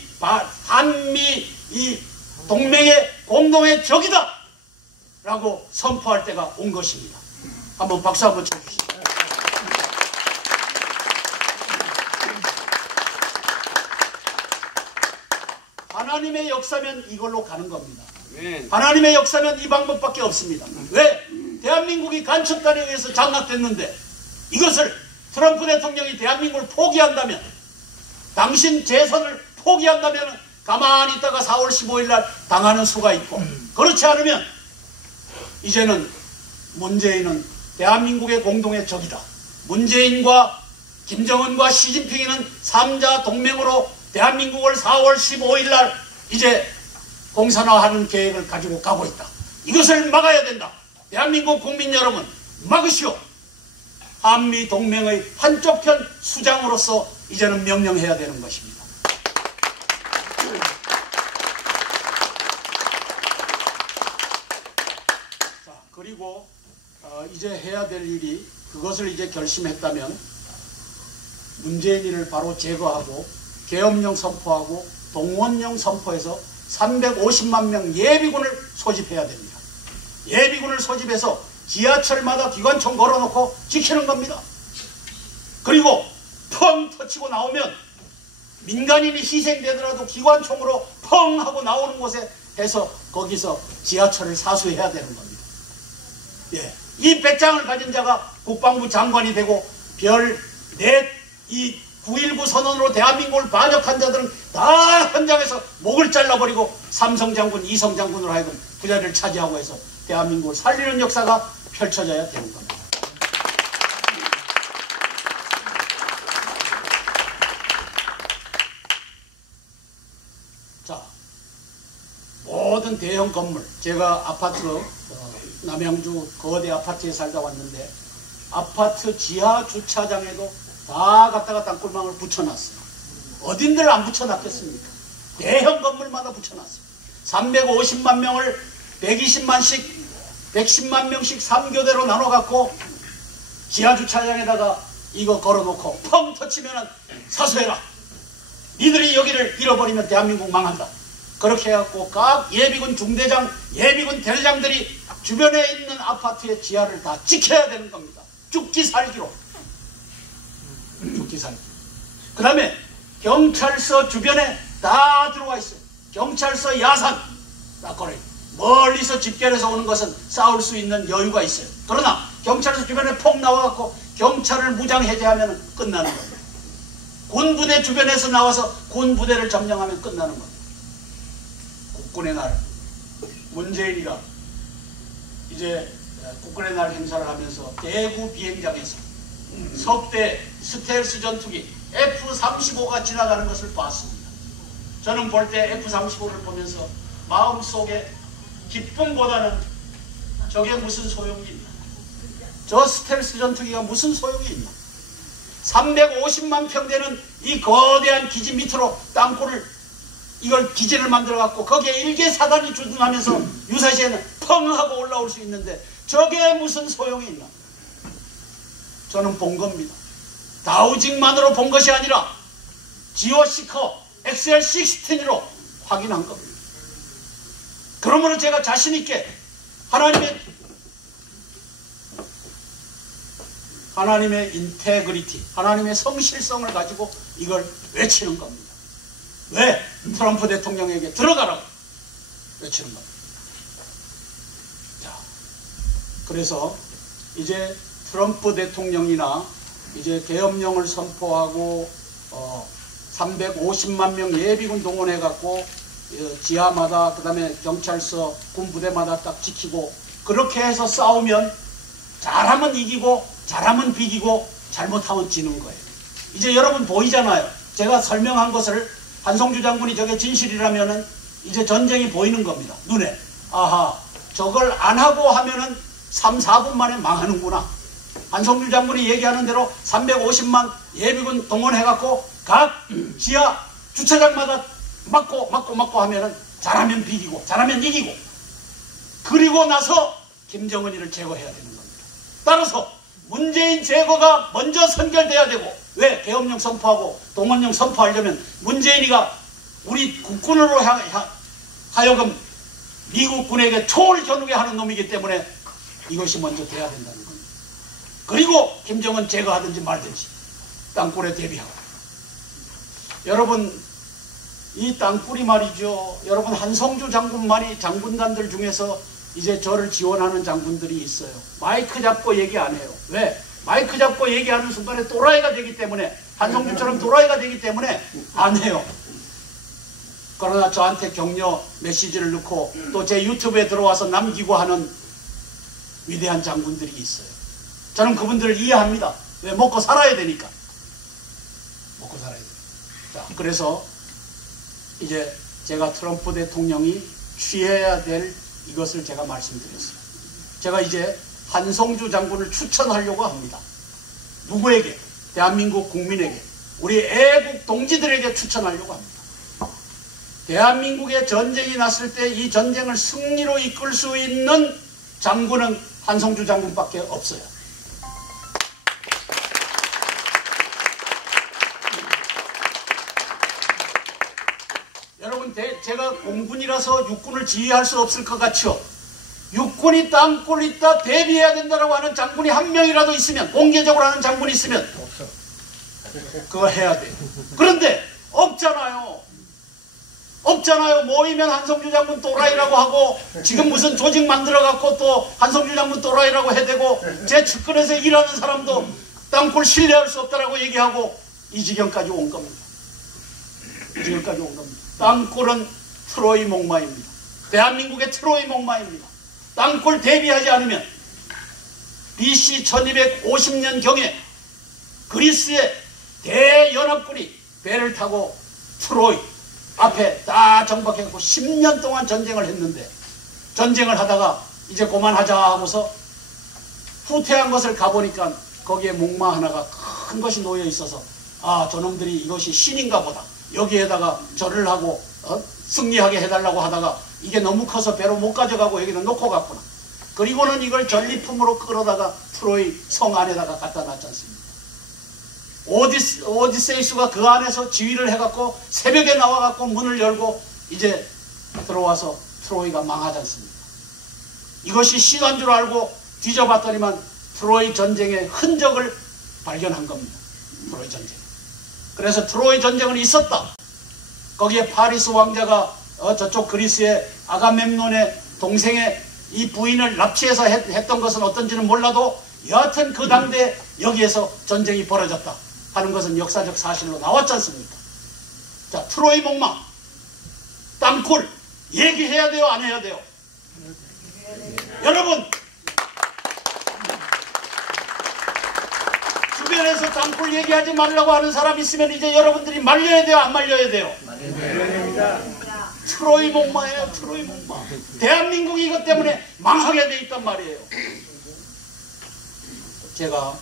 이 동맹의 공동의 적이다 라고 선포할 때가 온 것입니다. 한번 박수 한번 쳐주시죠. 하나님의 역사면 이걸로 가는 겁니다. 하나님의 역사면 이 방법밖에 없습니다. 왜? 대한민국이 간첩단에 의해서 장악됐는데 이것을 트럼프 대통령이 대한민국을 포기한다면, 당신 재선을 포기한다면 가만히 있다가 4월 15일 날 당하는 수가 있고, 그렇지 않으면 이제는 문재인은 대한민국의 공동의 적이다. 문재인과 김정은과 시진핑이는 3자 동맹으로 대한민국을 4월 15일 날 이제 공산화하는 계획을 가지고 가고 있다. 이것을 막아야 된다. 대한민국 국민 여러분, 막으시오. 한미 동맹의 한쪽 편 수장으로서 이제는 명령해야 되는 것입니다. 자, 그리고 이제 해야 될 일이, 그것을 이제 결심했다면 문재인이를 바로 제거하고 계엄령 선포하고 동원령 선포해서 350만 명 예비군을 소집해야 됩니다. 예비군을 소집해서 지하철마다 기관총 걸어놓고 지키는 겁니다. 그리고 펑 터치고 나오면 민간인이 희생되더라도 기관총으로 펑 하고 나오는 곳에 해서 거기서 지하철을 사수해야 되는 겁니다. 예, 이 배짱을 가진 자가 국방부 장관이 되고 별 넷 이 9.19 선언으로 대한민국을 반역한 자들은 다 현장에서 목을 잘라버리고 삼성 장군, 이성 장군으로 하여금 그 자리를 차지하고 해서 대한민국을 살리는 역사가 펼쳐져야 되는 겁니다. 자, 모든 대형 건물, 제가 아파트, 남양주 거대 아파트에 살다 왔는데 아파트 지하 주차장에도 다 갖다가 땅굴망을 붙여놨어요. 어딘들 안 붙여놨겠습니까? 대형 건물마다 붙여놨어요. 350만 명을 120만씩 110만 명씩 3교대로 나눠갖고 지하주차장에다가 이거 걸어놓고 펑 터치면은 사수해라. 니들이 여기를 잃어버리면 대한민국 망한다. 그렇게 해갖고 각 예비군 중대장, 예비군 대대장들이 주변에 있는 아파트의 지하를 다 지켜야 되는 겁니다. 죽기 살기로. 죽기 살기. 그 다음에 경찰서 주변에 다 들어와 있어요. 경찰서 야산 딱 걸어요. 멀리서 집결해서 오는 것은 싸울 수 있는 여유가 있어요. 그러나 경찰서 주변에 폭 나와갖고 경찰을 무장 해제하면 끝나는 겁니다. 군부대 주변에서 나와서 군부대를 점령하면 끝나는 겁니다. 국군의 날, 문재인이가 이제 국군의 날 행사를 하면서 대구 비행장에서 석대 스텔스 전투기 F-35가 지나가는 것을 봤습니다. 저는 볼 때 F-35를 보면서 마음속에 기쁨보다는 저게 무슨 소용이 있나? 저 스텔스 전투기가 무슨 소용이 있나? 350만 평 되는 이 거대한 기지 밑으로 땅굴을 이걸 기지를 만들어 갖고 거기에 일개 사단이 주둔하면서 유사시에는 펑 하고 올라올 수 있는데 저게 무슨 소용이 있나? 저는 본 겁니다. 다우징만으로 본 것이 아니라 지오시커 XL-16로 확인한 겁니다. 그러므로 제가 자신 있게 하나님의 인테그리티, 하나님의 성실성을 가지고 이걸 외치는 겁니다. 왜? 트럼프 대통령에게 들어가라고 외치는 겁니다. 자, 그래서 이제 트럼프 대통령이나 이제 계엄령을 선포하고 350만 명 예비군 동원해갖고 지하마다 그 다음에 경찰서 군부대마다 딱 지키고 그렇게 해서 싸우면 잘하면 이기고 잘하면 비기고 잘못하면 지는 거예요. 이제 여러분 보이잖아요. 제가 설명한 것을 한성주 장군이 저게 진실이라면은 이제 전쟁이 보이는 겁니다. 눈에. 아하, 저걸 안 하고 하면은 3, 4분 만에 망하는구나. 한성주 장군이 얘기하는 대로 350만 예비군 동원해갖고 각 지하 주차장마다 맞고 하면은 잘하면 비기고 잘하면 이기고 그리고 나서 김정은이를 제거해야 되는 겁니다. 따라서 문재인 제거가 먼저 선결돼야 되고 왜? 계엄령 선포하고 동원령 선포하려면 문재인이가 우리 국군으로 하여금 미국군에게 총을 겨누게 하는 놈이기 때문에 이것이 먼저 돼야 된다는 겁니다. 그리고 김정은 제거하든지 말든지 땅굴에 대비하고 여러분 이 땅굴이 말이죠. 여러분 한성주 장군만이 장군단들 중에서 이제 저를 지원하는 장군들이 있어요. 마이크 잡고 얘기 안 해요. 왜? 마이크 잡고 얘기하는 순간에 또라이가 되기 때문에 한성주처럼 또라이가 되기 때문에 안 해요. 그러나 저한테 격려 메시지를 넣고 또 제 유튜브에 들어와서 남기고 하는 위대한 장군들이 있어요. 저는 그분들을 이해합니다. 왜? 먹고 살아야 되니까. 먹고 살아야 돼요. 자, 그래서 이제 제가 트럼프 대통령이 취해야 될 이것을 제가 말씀드렸어요. 제가 이제 한성주 장군을 추천하려고 합니다. 누구에게? 대한민국 국민에게, 우리 애국 동지들에게 추천하려고 합니다. 대한민국에 전쟁이 났을 때 이 전쟁을 승리로 이끌 수 있는 장군은 한성주 장군밖에 없어요. 여러분, 제가 공군이라서 육군을 지휘할 수 없을 것 같죠? 육군이 땅굴 있다 대비해야 된다고 하는 장군이 한 명이라도 있으면, 공개적으로 하는 장군이 있으면 없어. 그거 해야 돼요. 그런데 없잖아요. 없잖아요. 모이면 한성주 장군 또라이라고 하고 지금 무슨 조직 만들어갖고 또 한성주 장군 또라이라고 해대고 제 측근에서 일하는 사람도 땅굴 신뢰할 수 없다라고 얘기하고 이 지경까지 온 겁니다. 이 지경까지 온 겁니다. 땅굴은 트로이 목마입니다. 대한민국의 트로이 목마입니다. 땅굴 대비하지 않으면 BC 1250년경에 그리스의 대연합군이 배를 타고 트로이 앞에 딱 정박해갖고 10년 동안 전쟁을 했는데, 전쟁을 하다가 이제 그만하자 하고서 후퇴한 것을 가보니까 거기에 목마 하나가 큰 것이 놓여 있어서 아, 저놈들이 이것이 신인가 보다. 여기에다가 절을 하고 승리하게 해달라고 하다가 이게 너무 커서 배로 못 가져가고 여기다 놓고 갔구나. 그리고는 이걸 전리품으로 끌어다가 트로이 성 안에다가 갖다 놨지 않습니까? 오디세이스가 그 안에서 지휘를 해갖고 새벽에 나와갖고 문을 열고 이제 들어와서 트로이가 망하지 않습니까? 이것이 신한 줄 알고 뒤져봤더니만 트로이 전쟁의 흔적을 발견한 겁니다. 트로이 전쟁. 그래서 트로이 전쟁은 있었다. 거기에 파리스 왕자가 저쪽 그리스의 아가멤논의 동생의 이 부인을 납치해서 했던 것은 어떤지는 몰라도 여하튼 그 당대에 여기에서 전쟁이 벌어졌다 하는 것은 역사적 사실로 나왔지 않습니까? 자, 트로이 목마, 땅굴 얘기해야 돼요, 안 해야 돼요? 여러분, 주변에서 땅굴 얘기하지 말라고 하는 사람 있으면 이제 여러분들이 말려야 돼요, 안 말려야 돼요? 트로이 목마예요, 트로이 목마. 대한민국이 이것 때문에 망하게 돼 있단 말이에요. 제가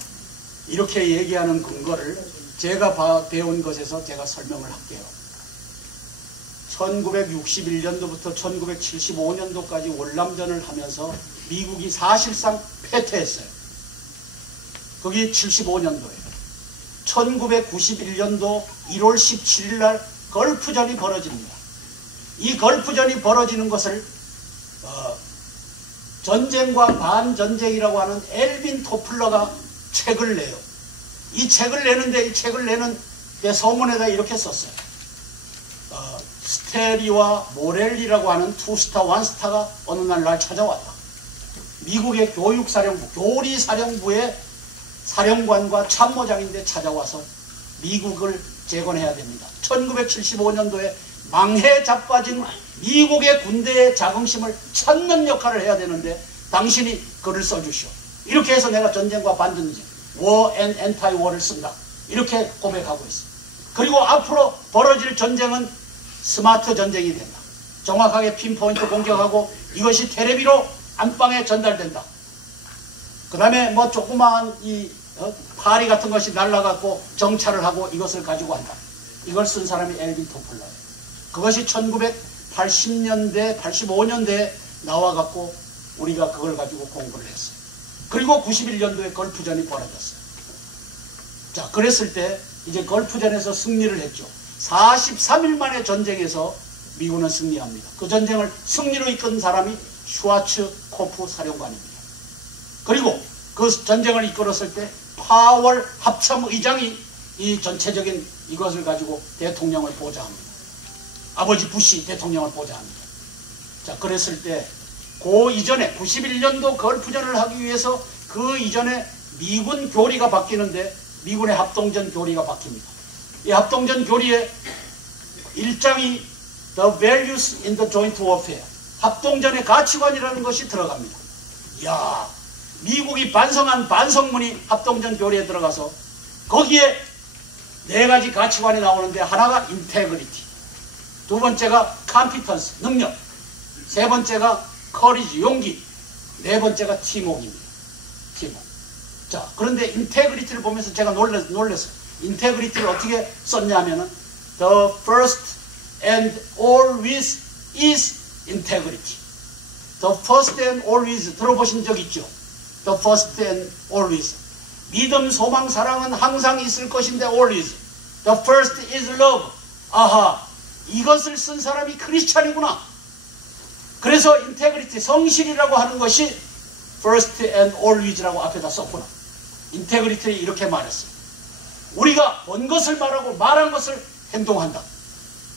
이렇게 얘기하는 근거를 제가 배운 것에서 제가 설명을 할게요. 1961년도부터 1975년도까지 월남전을 하면서 미국이 사실상 패퇴했어요. 그게 75년도예요. 1991년도 1월 17일 날 걸프전이 벌어집니다. 이 걸프전이 벌어지는 것을 전쟁과 반전쟁이라고 하는 엘빈 토플러가 책을 내요. 이 책을 내는데 이 책을 내는 내 서문에다 이렇게 썼어요. 스테리와 모렐리라고 하는 투스타 원스타가 어느 날 찾아왔다. 미국의 교육사령부, 교리사령부의 사령관과 참모장인데 찾아와서 미국을 재건해야 됩니다. 1975년도에 망해 자빠진 미국의 군대의 자긍심을 찾는 역할을 해야 되는데 당신이 글을 써주시오. 이렇게 해서 내가 전쟁과 반전쟁, War and Anti-War를 쓴다. 이렇게 고백하고 있습니다. 그리고 앞으로 벌어질 전쟁은 스마트 전쟁이 된다. 정확하게 핀포인트 공격하고 이것이 테레비로 안방에 전달된다. 그 다음에 뭐 조그마한 이 파리 같은 것이 날아가고 정찰을 하고 이것을 가지고 한다. 이걸 쓴 사람이 엘빈 토플러예요. 그것이 1980년대, 85년대에 나와갖고 우리가 그걸 가지고 공부를 했어요. 그리고 91년도에 걸프전이 벌어졌어요. 자, 그랬을 때 이제 걸프전에서 승리를 했죠. 43일 만에 전쟁에서 미군은 승리합니다. 그 전쟁을 승리로 이끈 사람이 슈와츠코프 사령관입니다. 그리고 그 전쟁을 이끌었을 때 파월 합참의장이 이 전체적인 이것을 가지고 대통령을 보좌합니다. 아버지 부시 대통령을 보좌합니다. 자, 그랬을 때 그 이전에 91년도 걸프전을 하기 위해서 그 이전에 미군 교리가 바뀌는데 미군의 합동전 교리가 바뀝니다. 이 합동전 교리에 1장이 The Values in the Joint Warfare, 합동전의 가치관이라는 것이 들어갑니다. 이야, 미국이 반성한 반성문이 합동전 교리에 들어가서 거기에 4가지 가치관이 나오는데 하나가 integrity, 두 번째가 competence, 능력, 세 번째가 courage, 용기, 네 번째가 팀워크입니다. 팀워크. 자, 그런데 인테그리티를 보면서 제가 놀랐어요. 인테그리티를 어떻게 썼냐면은 the first and always is integrity. the first and always 들어보신 적 있죠? the first and always. 믿음, 소망, 사랑은 항상 있을 것인데 always. the first is love. 아하, 이것을 쓴 사람이 크리스찬이구나. 그래서 인테그리티, 성실이라고 하는 것이 first and always라고 앞에다 썼구나. 인테그리티를 이렇게 말했어요. 우리가 본 것을 말하고 말한 것을 행동한다.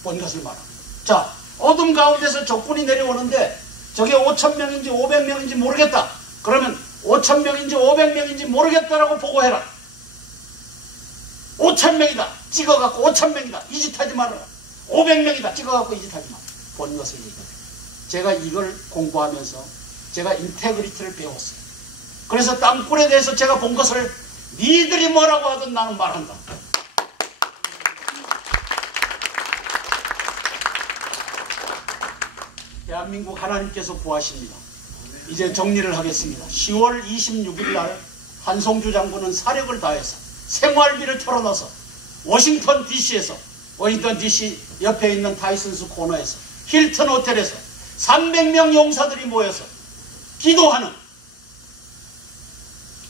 본 것을 말하고. 자, 어둠 가운데서 적군이 내려오는데 저게 5,000명인지 500명인지 모르겠다. 그러면 5,000명인지 500명인지 모르겠다라고 보고해라. 5,000명이다. 찍어갖고 5,000명이다. 이 짓 하지 말아라. 500명이다. 찍어갖고 이 짓 하지 마라. 본 것을 얘기해요. 제가 이걸 공부하면서 제가 인테그리티를 배웠어요. 그래서 땅굴에 대해서 제가 본 것을 니들이 뭐라고 하든 나는 말한다. 대한민국 하나님께서 구하십니다. 이제 정리를 하겠습니다. 10월 26일 날 한송주 장군은 사력을 다해서 생활비를 털어넣어서 워싱턴 DC에서, 워싱턴 DC 옆에 있는 타이슨스 코너에서, 힐튼 호텔에서 300명 용사들이 모여서 기도하는,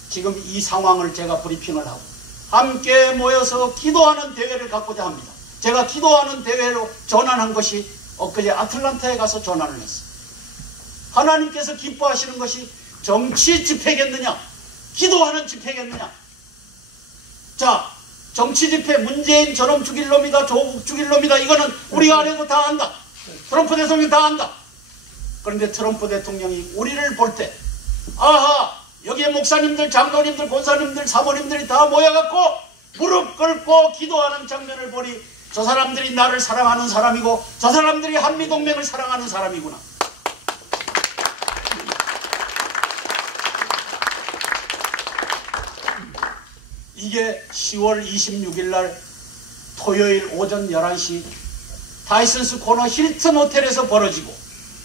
지금 이 상황을 제가 브리핑을 하고 함께 모여서 기도하는 대회를 갖고자 합니다. 제가 기도하는 대회로 전환한 것이 엊그제 아틀란타에 가서 전환을 했어요. 하나님께서 기뻐하시는 것이 정치 집회겠느냐, 기도하는 집회겠느냐. 자, 정치 집회, 문재인 저놈 죽일 놈이다, 조국 죽일 놈이다, 이거는 우리가 안 해도 다 안다. 트럼프 대통령이 다 안다. 그런데 트럼프 대통령이 우리를 볼 때, 아하, 여기에 목사님들, 장로님들, 권사님들, 사모님들이 다 모여갖고 무릎 꿇고 기도하는 장면을 보니 저 사람들이 나를 사랑하는 사람이고 저 사람들이 한미동맹을 사랑하는 사람이구나. 이게 10월 26일 날 토요일 오전 11시 타이슨스 코너 힐튼 호텔에서 벌어지고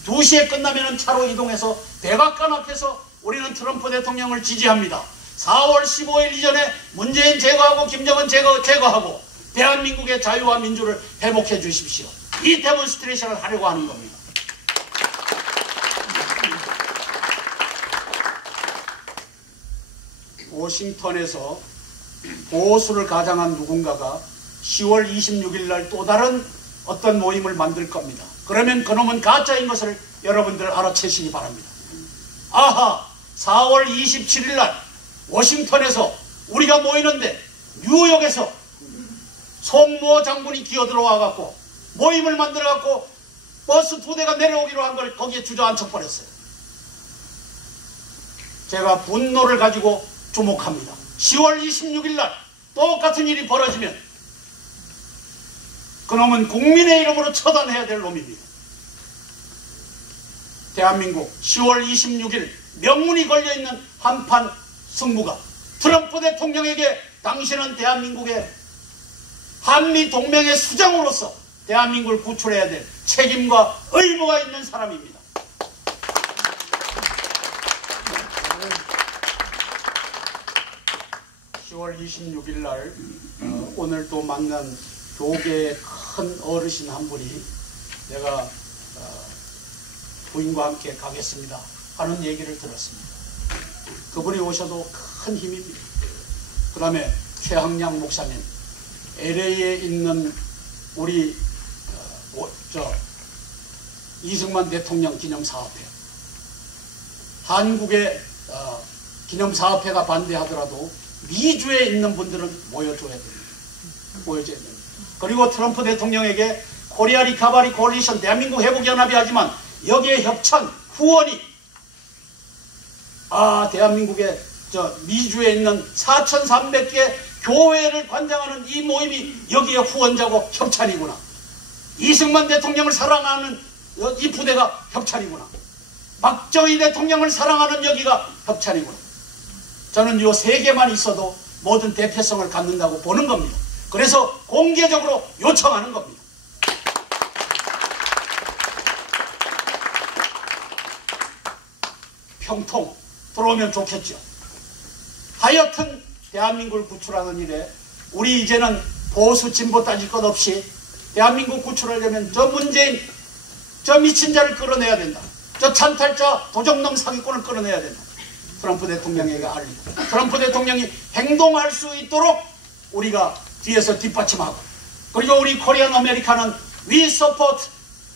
2시에 끝나면 차로 이동해서 백악관 앞에서 우리는 트럼프 대통령을 지지합니다. 4월 15일 이전에 문재인 제거하고 김정은 제거하고 대한민국의 자유와 민주를 회복해 주십시오. 이 데몬스트레이션을 하려고 하는 겁니다. 워싱턴에서 보수를 가장한 누군가가 10월 26일 날 또 다른 어떤 모임을 만들 겁니다. 그러면 그놈은 가짜인 것을 여러분들 알아채시기 바랍니다. 아하, 4월 27일 날 워싱턴에서 우리가 모이는데 뉴욕에서 송모 장군이 기어들어와 갖고 모임을 만들어 갖고 버스 2대가 내려오기로 한 걸 거기에 주저앉혀 버렸어요. 제가 분노를 가지고 주목합니다. 10월 26일 날 똑같은 일이 벌어지면 그놈은 국민의 이름으로 처단해야 될 놈입니다. 대한민국 10월 26일 명운이 걸려있는 한판 승부가 트럼프 대통령에게 당신은 대한민국의 한미동맹의 수장으로서 대한민국을 구출해야 될 책임과 의무가 있는 사람입니다. (10월 26일) 날 오늘 또 만난 교계의 큰 어르신 한 분이 내가 부인과 함께 가겠습니다 하는 얘기를 들었습니다. 그분이 오셔도 큰 힘입니다. 그 다음에 최항량 목사님, LA에 있는 우리 이승만 대통령 기념사업회, 한국의 기념사업회가 반대하더라도 미주에 있는 분들은 모여줘야 됩니다. 모여줘야 됩니다. 그리고 트럼프 대통령에게 코리아 리카바리 콜리션, 대한민국 회복연합이 하지만 여기에 협찬 후원이 대한민국의 미주에 있는 4,300개 교회를 관장하는 이 모임이 여기에 후원자고 협찬이구나. 이승만 대통령을 사랑하는 이 부대가 협찬이구나. 박정희 대통령을 사랑하는 여기가 협찬이구나. 저는 이 세 개만 있어도 모든 대표성을 갖는다고 보는 겁니다. 그래서 공개적으로 요청하는 겁니다. 평통 들어오면 좋겠죠. 하여튼 대한민국을 구출하는 일에 우리 이제는 보수 진보 따질 것 없이 대한민국 구출하려면 저 문재인, 저 미친 자를 끌어내야 된다. 저 찬탈자 도적놈 사기꾼을 끌어내야 된다. 트럼프 대통령에게 알리고 트럼프 대통령이 행동할 수 있도록 우리가 뒤에서 뒷받침하고, 그리고 우리 코리안 아메리카는 We support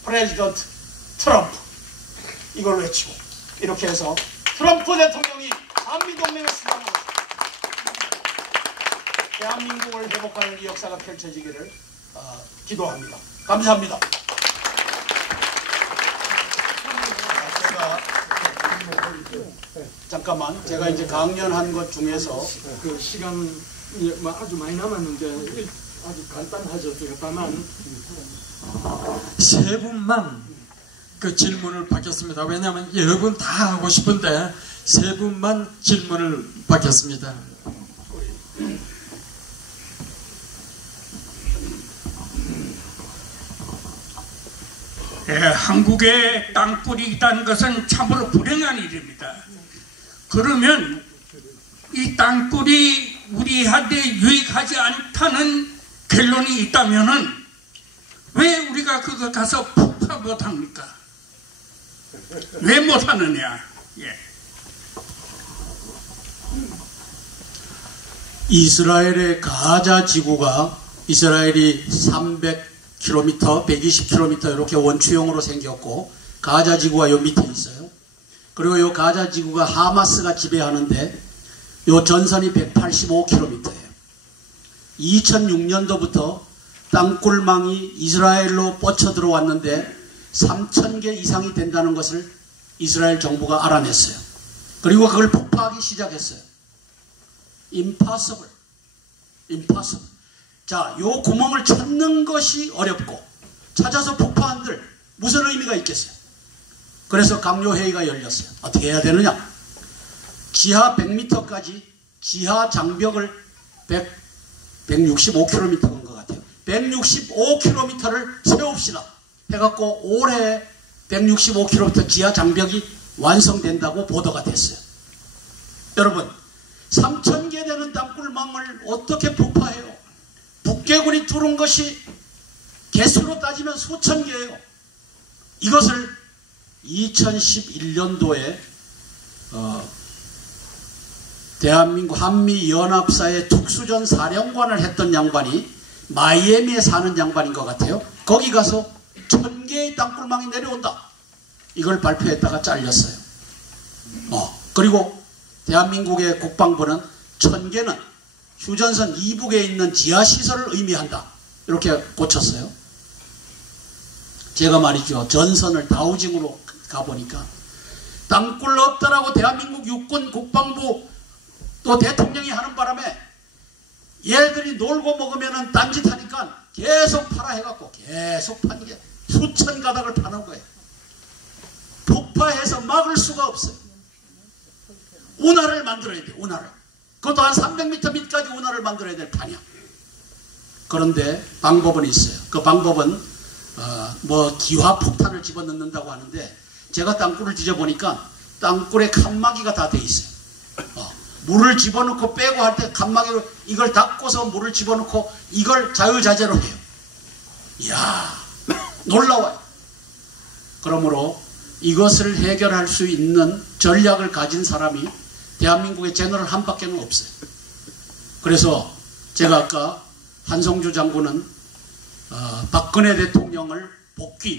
President Trump 이걸 외치고, 이렇게 해서 트럼프 대통령이 한미동맹을 수장하고 대한민국을 회복하는 이 역사가 펼쳐지기를 기도합니다. 감사합니다. 잠깐만, 제가 이제 강연한 것 중에서 그 시간이 아주 많이 남았는데 아주 간단하죠. 다만 세 분만 그 질문을 받겠습니다. 왜냐하면 여러분 다 하고 싶은데 세 분만 질문을 받겠습니다. 한국에 땅굴이 있다는 것은 참으로 불행한 일입니다. 그러면 이 땅굴이 우리 우리한테 유익하지 않다는 결론이 있다면은 왜 우리가 그거 가서 폭파 못합니까? 왜 못하느냐? 예. 이스라엘의 가자 지구가 이스라엘이 300km, 120km 이렇게 원추형으로 생겼고 가자 지구가 요 밑에 있어요. 그리고 요 가자 지구가 하마스가 지배하는데 요 전선이 185km예요. 2006년도부터 땅굴망이 이스라엘로 뻗쳐 들어왔는데 3,000개 이상이 된다는 것을 이스라엘 정부가 알아냈어요. 그리고 그걸 폭파하기 시작했어요. impossible. 자, 요 구멍을 찾는 것이 어렵고 찾아서 폭파한들 무슨 의미가 있겠어요? 그래서 강요회의가 열렸어요. 어떻게 해야 되느냐? 지하 100m까지 지하 장벽을 165km인 것 같아요. 165km를 세웁시다. 해갖고 올해 165km 지하 장벽이 완성된다고 보도가 됐어요. 여러분, 3,000개 되는 땅굴망을 어떻게 폭파해요? 북괴군이 뚫은 것이 개수로 따지면 수천 개예요. 이것을 2011년도에 대한민국 한미연합사의 특수전 사령관을 했던 양반이 마이애미에 사는 양반인 것 같아요. 거기 가서 1,000개의 땅굴망이 내려온다. 이걸 발표했다가 잘렸어요. 그리고 대한민국의 국방부는 1,000개는 휴전선 이북에 있는 지하시설을 의미한다. 이렇게 고쳤어요. 제가 말이죠. 전선을 다우징으로 가보니까 땅굴 없다라고 대한민국 육군 국방부 또 대통령이 하는 바람에 얘들이 놀고 먹으면은 딴짓하니까 계속 팔아 해갖고 계속 파는 게 수천 가닥을 파는 거예요. 폭파해서 막을 수가 없어요. 운하를 만들어야 돼. 운하를. 그것도 한 300m 밑까지 운하를 만들어야 될 판이야. 그런데 방법은 있어요. 그 방법은 기화폭탄을 집어넣는다고 하는데 제가 땅굴을 뒤져보니까 땅굴에 칸막이가 다 돼 있어요. 물을 집어넣고 빼고 할 때 칸막이로 이걸 닫고서 물을 집어넣고 이걸 자유자재로 해요. 이야, 놀라워요. 그러므로 이것을 해결할 수 있는 전략을 가진 사람이 대한민국의 제너럴 한 밖에는 없어요. 그래서 제가 아까 한성주 장군은 박근혜 대통령을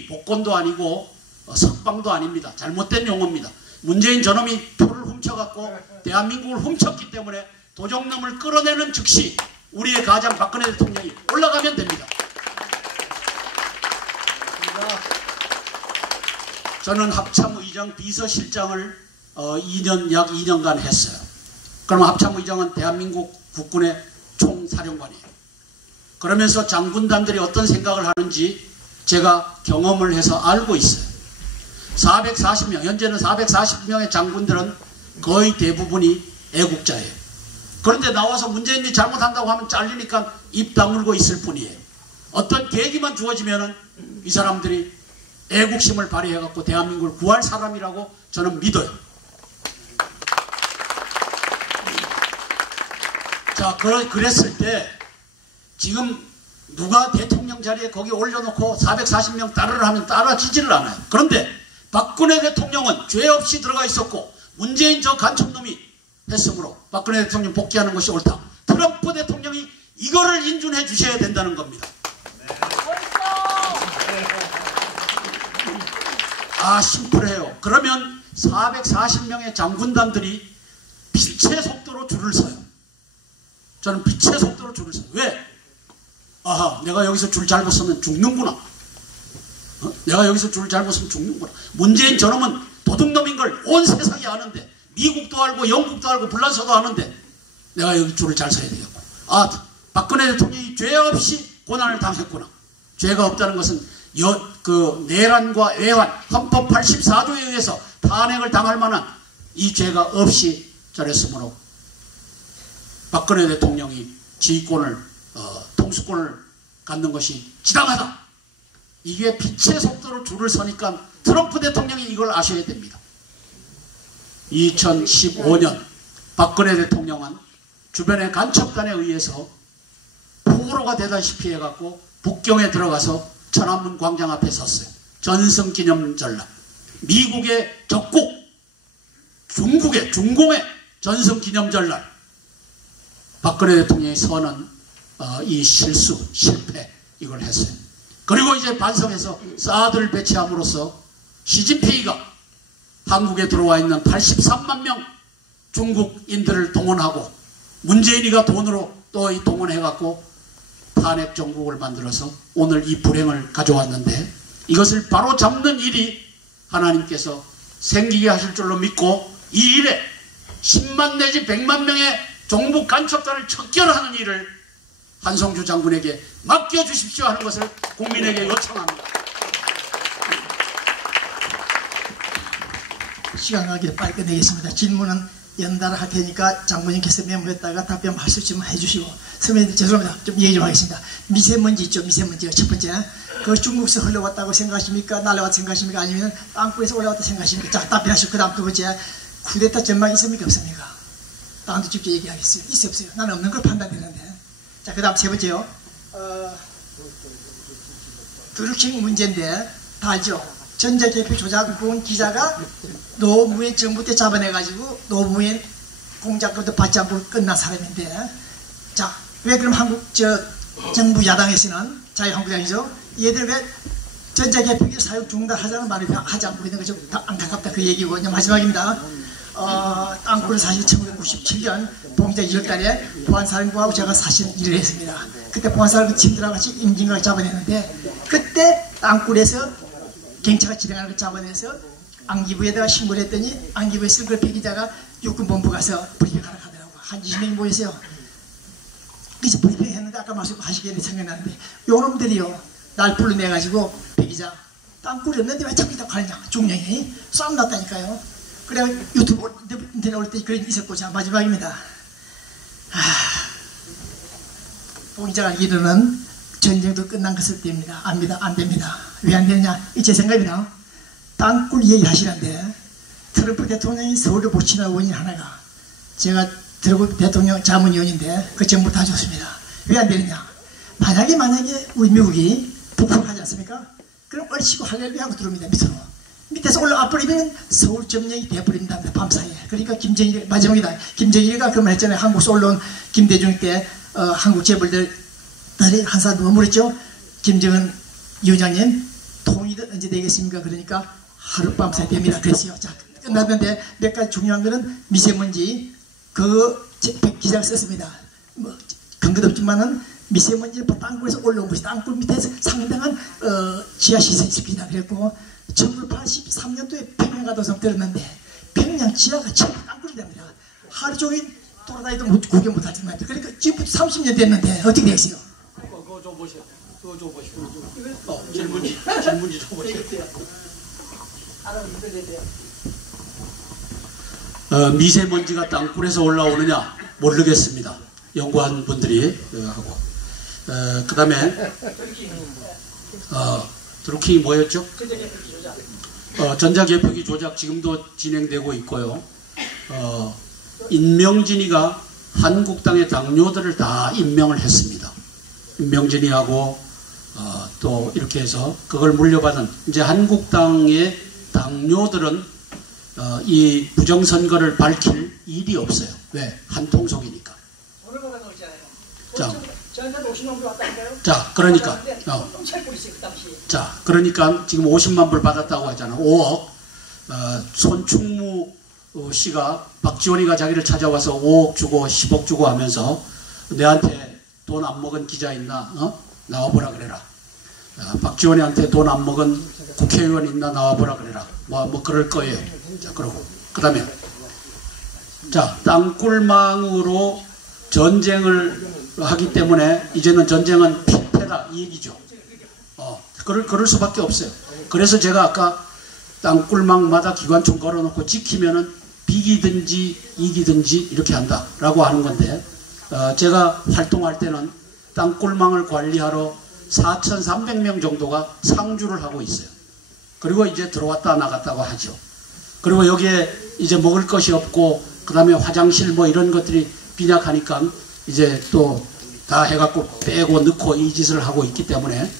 복권도 아니고 석방도 아닙니다. 잘못된 용어입니다. 문재인 저놈이 표를 훔쳐갖고 대한민국을 훔쳤기 때문에 도적놈을 끌어내는 즉시 우리의 가장 박근혜 대통령이 올라가면 됩니다. 저는 합참의장 비서실장을 약 2년간 했어요. 그러면 합참의장은 대한민국 국군의 총사령관이에요. 그러면서 장군단들이 어떤 생각을 하는지 제가 경험을 해서 알고 있어요. 440명, 현재는 440명의 장군들은 거의 대부분이 애국자예요. 그런데 나와서 문재인이 잘못한다고 하면 잘리니까 입 다물고 있을 뿐이에요. 어떤 계기만 주어지면은 이 사람들이 애국심을 발휘해갖고 대한민국을 구할 사람이라고 저는 믿어요. 자, 그랬을 때 지금 누가 대통령 자리에 거기 올려놓고 440명 따르라 하면 따라지지를 않아요. 그런데 박근혜 대통령은 죄 없이 들어가 있었고 문재인 저 간첩놈이 했으므로 박근혜 대통령 복귀하는 것이 옳다. 트럼프 대통령이 이거를 인준해 주셔야 된다는 겁니다. 심플해요. 그러면 440명의 장군단들이 빛의 속도로 줄을 서요. 저는 빛의 속도로 줄을 서요. 왜? 내가 여기서 줄 잘못 서면 죽는구나. 내가 여기서 줄을 잘못 서면 죽는구나. 문재인 저놈은 도둑놈인 걸 온 세상이 아는데, 미국도 알고 영국도 알고 불란서도 아는데 내가 여기 줄을 잘 서야 되겠고. 박근혜 대통령이 죄 없이 고난을 당했구나. 죄가 없다는 것은 내란과 외환, 헌법 84조에 의해서 탄핵을 당할 만한 이 죄가 없이 저랬으므로 박근혜 대통령이 지휘권을 통수권을 갖는 것이 지당하다. 이게 빛의 속도로 줄을 서니까 트럼프 대통령이 이걸 아셔야 됩니다. 2015년 박근혜 대통령은 주변의 간첩단에 의해서 포로가 되다시피 해갖고 북경에 들어가서 천안문 광장 앞에 섰어요. 전승기념 전람. 미국의 적국, 중공의 전승기념 전람. 박근혜 대통령이 서는 이 실패 이걸 했어요. 그리고 이제 반성해서 사드를 배치함으로써 시진핑이가 한국에 들어와 있는 83만 명 중국인들을 동원하고 문재인이가 돈으로 또 동원해갖고 탄핵 정국을 만들어서 오늘 이 불행을 가져왔는데 이것을 바로 잡는 일이 하나님께서 생기게 하실 줄로 믿고 이 일에 10만 내지 100만 명의 종북 간첩단을 척결하는 일을 한성주 장군에게 맡겨주십시오 하는 것을 국민에게 요청합니다. 시간 가기를 빨리 끝내겠습니다. 질문은 연달아 할 테니까 장군님께서 메모했다가 답변 말씀 좀 해주시고. 선배님 죄송합니다. 좀 얘기 좀 하겠습니다. 미세먼지 있죠. 미세먼지가 첫 번째. 그 중국에서 흘러왔다고 생각하십니까? 날아왔다고 생각하십니까? 아니면 땅굴에서 올라왔다고 생각하십니까? 자, 답변하시고 그 다음 두 번째. 쿠데타 전망이 있습니까? 없습니까? 나한테 직접 얘기하겠어요. 있어 없어요? 나는 없는 걸 판단되는데. 자, 그 다음 세 번째요. 드루킹 문제인데 다 알죠? 전자개표 조작본 기자가 노무현 정부 때 잡아내가지고 노무현 공작금도 받지 않고 끝난 사람인데, 자, 왜 그럼 정부 야당에서는 자유한국당이죠? 얘들 왜 전자개표기 사용 중단하자는 말을 하지 않고 있는 거죠? 안타깝다 그 얘기고. 마지막입니다. 땅굴은 사실 1997년 봉자 2월달에 보안사령부하고 제가 사실 일을 했습니다. 그때 보안사령부 팀들하고 같이 임진각을 잡아냈는데, 그때 땅굴에서 경찰가 진행하는 걸 잡아내서 안기부에다가 신고를 했더니 안기부에서 그 배기자가 육군본부 가서 브리핑하러 가더라고. 한 20명이 모였어요. 그래서 브리핑 했는데 아까 말씀하시기에 생각나는데 요놈들이요 날 불러내가지고 배기자 땅굴이 없는데 왜 자꾸 있다고 하느냐. 중령이 싸움 났다니까요. 그래 유튜브 인터넷 올 때 그런 일이 있었고. 자, 마지막입니다. 봉기자가 이르는 전쟁도 끝난 것을 띱니다. 안 됩니다. 왜 안 되느냐? 제 생각입니다. 땅굴 얘기하시는데 트럼프 대통령이 서울을 보치는 원인 하나가, 제가 트럼프 대통령 자문위원인데 그 정부 다 좋습니다. 왜 안 되느냐? 만약에 우리 미국이 북풍하지 않습니까? 그럼 얼씨구 할렐루야 하고 들어옵니다. 밑에서 올라와 버리면 서울 점령이 돼버린다. 밤사이에. 그러니까 김정일, 마지막이다. 김정일이가 그 말 했잖아요. 한국에서 올라온 김대중 때 한국 재벌들 한 사람 누가 물었죠? 김정은 위원장님 통일은 언제 되겠습니까? 그러니까 하룻밤 사이 됩니다. 그랬어요. 자, 끝났는데 몇 가지 중요한 거는 미세먼지. 그 기자가 썼습니다. 뭐 근거도 없지만은 미세먼지는 땅굴에서 올라온 것이 땅굴 밑에서 상당한 지하시설이 있습니다. 그랬고 1983년도에 평양 가도성 들었는데 평양 지하가 전부 땅굴이 됩니다. 하루 종일 돌아다니도 구경 못할 정도입니다. 그러니까 지금부터 30년 됐는데 어떻게 되겠어요? 그거 좀 보시오. 질문지 좀 보시오. 미세먼지가 땅굴에서 올라오느냐 모르겠습니다. 연구한 분들이 하고. 그 다음에 드루킹이 뭐였죠? 전자개표기 조작 지금도 진행되고 있고요. 임명진이가 한국당의 당뇨들을 다 임명을 했습니다. 임명진이하고 또 이렇게 해서 그걸 물려받은 이제 한국당의 당뇨들은 이 부정선거를 밝힐 일이 없어요. 왜? 한통속이니까. 자, 그러니까 그러니까 지금 50만 불 받았다고 하잖아. 5억. 손충무 씨가 박지원이가 자기를 찾아와서 5억 주고 10억 주고 하면서 내한테 돈 안 먹은 기자 있나? 나와보라 그래라. 박지원이한테 돈 안 먹은 국회의원 있나? 나와보라 그래라. 뭐 그럴 거예요. 자, 그러고 그 다음에 자, 땅굴망으로 전쟁을 하기 때문에 이제는 전쟁은 필패다 이 얘기죠. 그럴 수밖에 없어요. 그래서 제가 아까 땅굴망마다 기관총 걸어놓고 지키면은 비기든지 이기든지 이렇게 한다라고 하는 건데, 제가 활동할 때는 땅굴망을 관리하러 4,300명 정도가 상주를 하고 있어요. 그리고 이제 들어왔다 나갔다고 하죠. 그리고 여기에 이제 먹을 것이 없고 그 다음에 화장실 뭐 이런 것들이 빈약하니까 이제 또 다 해갖고 빼고 넣고 이 짓을 하고 있기 때문에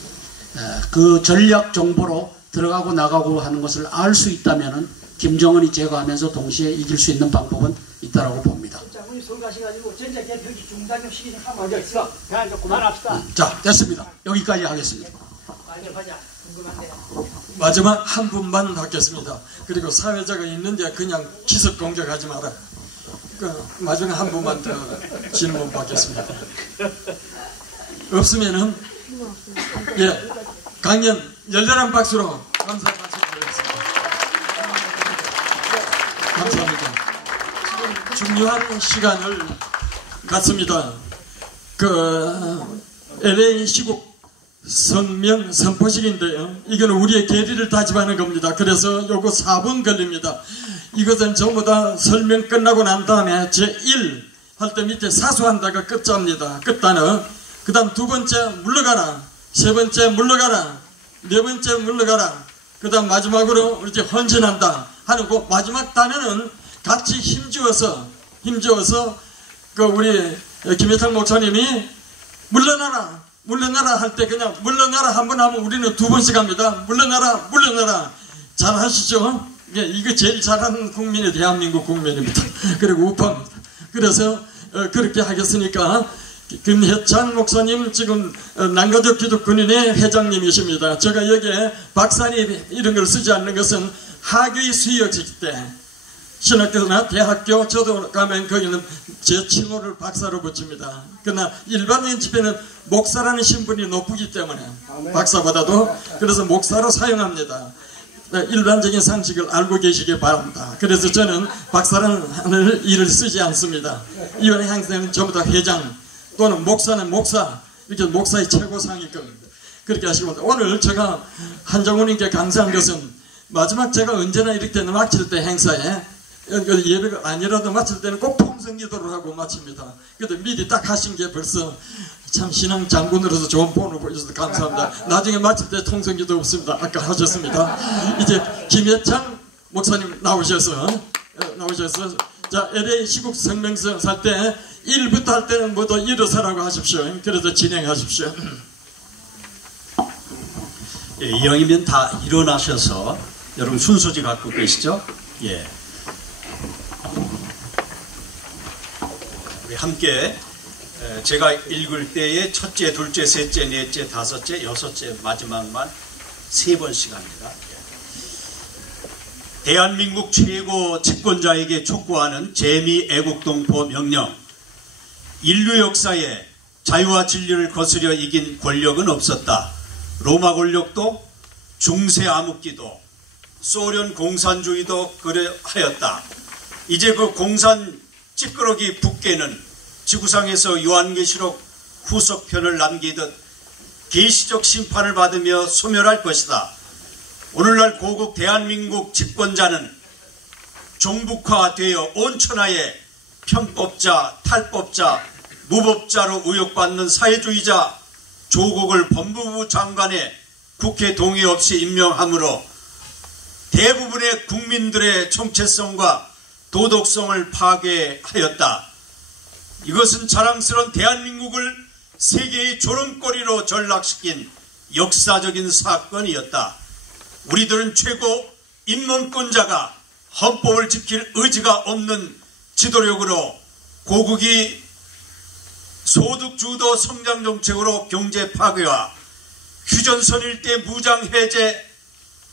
그 전략 정보로 들어가고 나가고 하는 것을 알 수 있다면은 김정은이 제거하면서 동시에 이길 수 있는 방법은 있다라고 봅니다. 장군이 서울 가셔가지고 전쟁 개혁이 중단력 시키는 하면 어디있어? 그냥 좀 그만합시다. 자, 됐습니다. 여기까지 하겠습니다. 빨리 가자. 궁금한데. 마지막 한 분만 받겠습니다. 그리고 사회자가 있는데 그냥 기습 공격하지 마라. 마지막 한 분만 더 질문 받겠습니다. 없으면은 예, 강연 열렬한 박수로 감사 말씀드리겠습니다. 감사합니다. 중요한 시간을 갖습니다. LA 시국 성명 선포식인데요. 이거는 우리의 계리를 다짐하는 겁니다. 그래서 요거 4분 걸립니다. 이것은 전부 다 설명 끝나고 난 다음에 제1 할 때 밑에 사수한다가 끝자입니다. 끝단어. 그 다음 두 번째 물러가라. 세 번째 물러가라. 네 번째 물러가라. 그 다음 마지막으로 이제 헌신한다 하는 그 마지막 단어는 같이 힘주어서 우리 김혜창 목사님이 물러나라 할 때 그냥 물러나라 한 번 하면 우리는 두 번씩 합니다. 물러나라 잘 하시죠? 예, 이거 제일 잘하는 국민이 대한민국 국민입니다. 그리고 우파입니다. 그래서 그렇게 하겠으니까 김혜창 목사님 지금 남가족 기독군인의 회장님이십니다. 제가 여기에 박사님 이런 걸 쓰지 않는 것은 학위 수여식 때 신학교나 대학교 저도 가면 거기는 제 칭호를 박사로 붙입니다. 그러나 일반인 집에는 목사라는 신분이 높기 때문에 박사보다도 그래서 목사로 사용합니다. 일반적인 상식을 알고 계시기 바랍니다. 그래서 저는 박사라는 일을 쓰지 않습니다. 이번에 항상 전부 다 회장 또는 목사는 목사 이렇게 목사의 최고상일 겁니다. 그렇게 하시고 오늘 제가 한정훈님께 감사한 것은 마지막 제가 언제나 이렇게 마칠 때 행사에 예배가 아니라도 마칠 때는 꼭 통성기도를 하고 마칩니다. 그래도 미리 딱 하신 게 벌써 참 신앙 장군으로서 좋은 본을 보여주셔서 감사합니다. 나중에 마칠 때 통성기도 없습니다. 아까 하셨습니다. 이제 김혜창 목사님 나오셔서 자 LA 시국 성명서 살 때 1부터 할 때는 모두 일어서라고 하십시오. 그래서 진행하십시오. 예, 이왕이면 다 일어나셔서 여러분 순서지 갖고 계시죠? 예. 우리 함께 제가 읽을 때에 첫째, 둘째, 셋째, 넷째, 다섯째, 여섯째 마지막만 3번씩 합니다. 대한민국 최고 집권자에게 촉구하는 재미 애국동포 명령. 인류 역사에 자유와 진리를 거스려 이긴 권력은 없었다. 로마 권력도 중세 암흑기도 소련 공산주의도 그러하였다. 이제 그 공산 찌끄러기 북괴는 지구상에서 요한계시록 후속편을 남기듯 계시적 심판을 받으며 소멸할 것이다. 오늘날 고국 대한민국 집권자는 종북화되어 온 천하에 편법자, 탈법자, 무법자로 의혹받는 사회주의자 조국을 법무부 장관에 국회 동의 없이 임명하므로 대부분의 국민들의 정체성과 도덕성을 파괴하였다. 이것은 자랑스러운 대한민국을 세계의 조롱거리로 전락시킨 역사적인 사건이었다. 우리들은 최고 인문권자가 헌법을 지킬 의지가 없는 지도력으로 고국이 소득주도 성장정책으로 경제 파괴와 휴전선 일대 무장 해제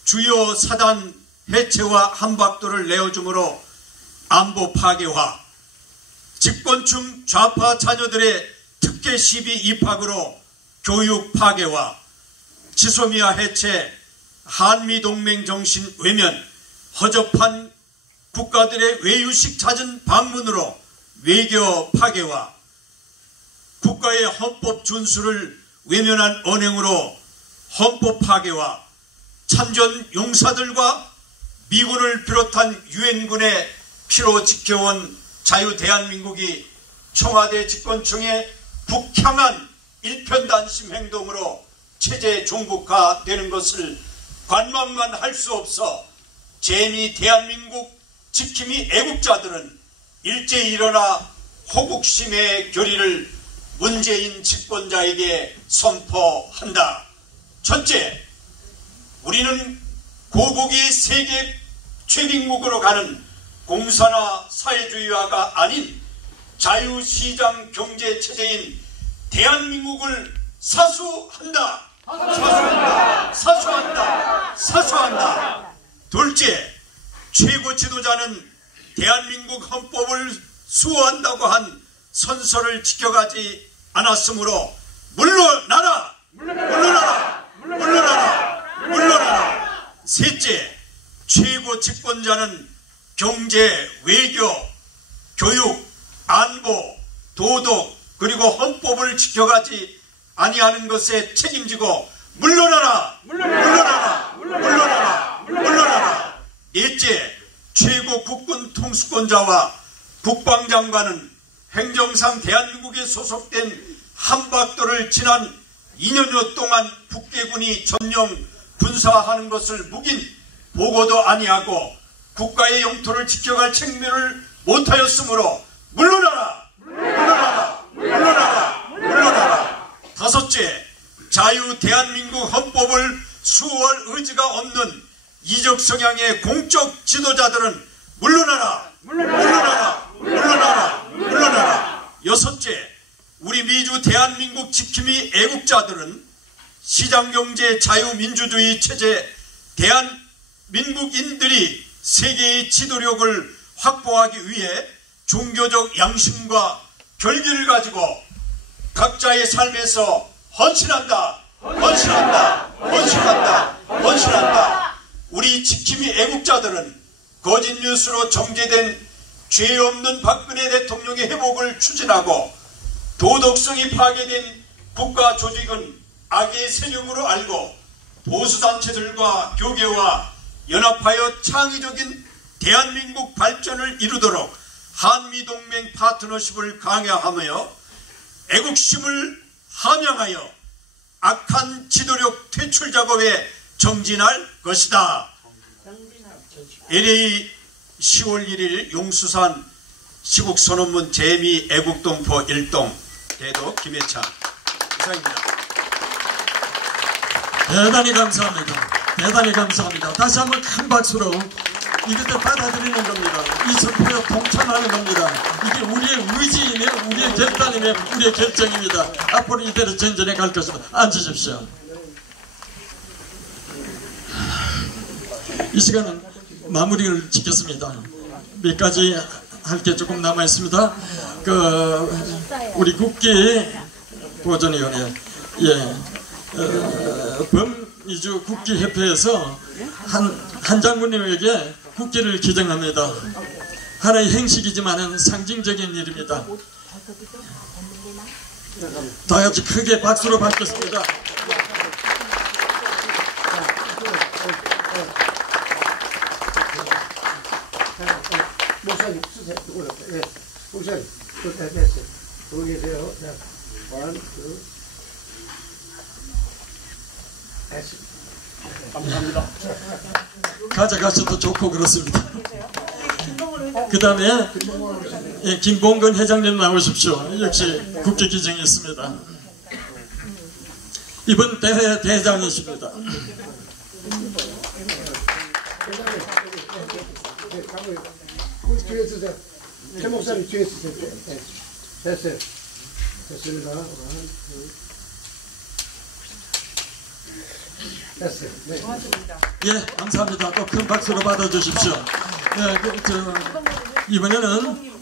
주요 사단 해체와 한박도를 내어주므로 안보 파괴화, 집권층 좌파 자녀들의 특혜 시비 입학으로 교육 파괴화, 지소미아 해체, 한미동맹 정신 외면, 허접한 국가들의 외유식 잦은 방문으로 외교 파괴화, 국가의 헌법 준수를 외면한 언행으로 헌법 파괴와 참전 용사들과 미군을 비롯한 유엔군의 피로 지켜온 자유 대한민국이 청와대 집권층의 북향한 일편단심 행동으로 체제 종북화되는 것을 관망만 할 수 없어 재미 대한민국 지킴이 애국자들은 일제히 일어나 호국심의 결의를 문재인 집권자에게 선포한다. 첫째, 우리는 고국이 세계 최빈국으로 가는 공산화 사회주의화가 아닌 자유시장 경제체제인 대한민국을 사수한다. 사수한다. 둘째, 최고 지도자는 대한민국 헌법을 수호한다고 한 선서를 지켜가지 않았으므로 물러나라. 셋째, 최고 집권자는 경제, 외교, 교육, 안보, 도덕 그리고 헌법을 지켜가지 아니하는 것에 책임지고 물러나라. 넷째, 최고 국군 통수권자와 국방장관은 행정상 대한민국에 소속된 한박도를 지난 2년여 동안 북괴군이 점령 군사하는 것을 묵인 보고도 아니하고 국가의 영토를 지켜갈 책무를 못하였으므로 물러나라. 다섯째, 자유 대한민국 헌법을 수호할 의지가 없는 이적 성향의 공적 지도자들은 물러나라. 여섯째, 우리 미주 대한민국 지킴이 애국자들은 시장경제 자유민주주의 체제 대한민국인들이 세계의 지도력을 확보하기 위해 종교적 양심과 결기를 가지고 각자의 삶에서 헌신한다. 우리 지킴이 애국자들은 거짓 뉴스로 정제된 죄 없는 박근혜 대통령의 회복을 추진하고 도덕성이 파괴된 국가 조직은 악의 세력으로 알고 보수단체들과 교계와 연합하여 창의적인 대한민국 발전을 이루도록 한미동맹 파트너십을 강화하며 애국심을 함양하여 악한 지도력 퇴출 작업에 정진할 것이다. LA 10월 1일 용수산 시국선언문 재미 애국동포 1동 대도 김해찬 이상입니다. 대단히 감사합니다. 다시 한번 큰 박수로 이것도 받아들이는 겁니다. 이 선포에 동참하는 겁니다. 이게 우리의 의지이며 우리의 결단이며 우리의 결정입니다. 앞으로 이대로 전전해 갈 것입니다. 앉으십시오. 이 시간은 마무리를 짓겠습니다. 몇 가지 할 게 조금 남아 있습니다. 우리 국기 보존위원회, 범이주 국기협회에서 한 장군님에게 국기를 기증합니다. 하나의 행식이지만 상징적인 일입니다. 다 같이 크게 박수로 받겠습니다. 목사님 쓰세요. 네. 목사님 됐어요. 거기 계세요. 자, 감사합니다. 가져가셔도 좋고 그렇습니다. 그 다음에 김봉건 회장님 나오십시오. 역시 국기 기증이 있습니다. 이번 대회 대장이십니다. 뒤에 쓰세요. 최 목사님 뒤에 쓰세요. 네. 됐어요. 됐습니다. 됐어요. 네. 예, 감사합니다. 또 큰 박수로 받아주십시오. 이번에는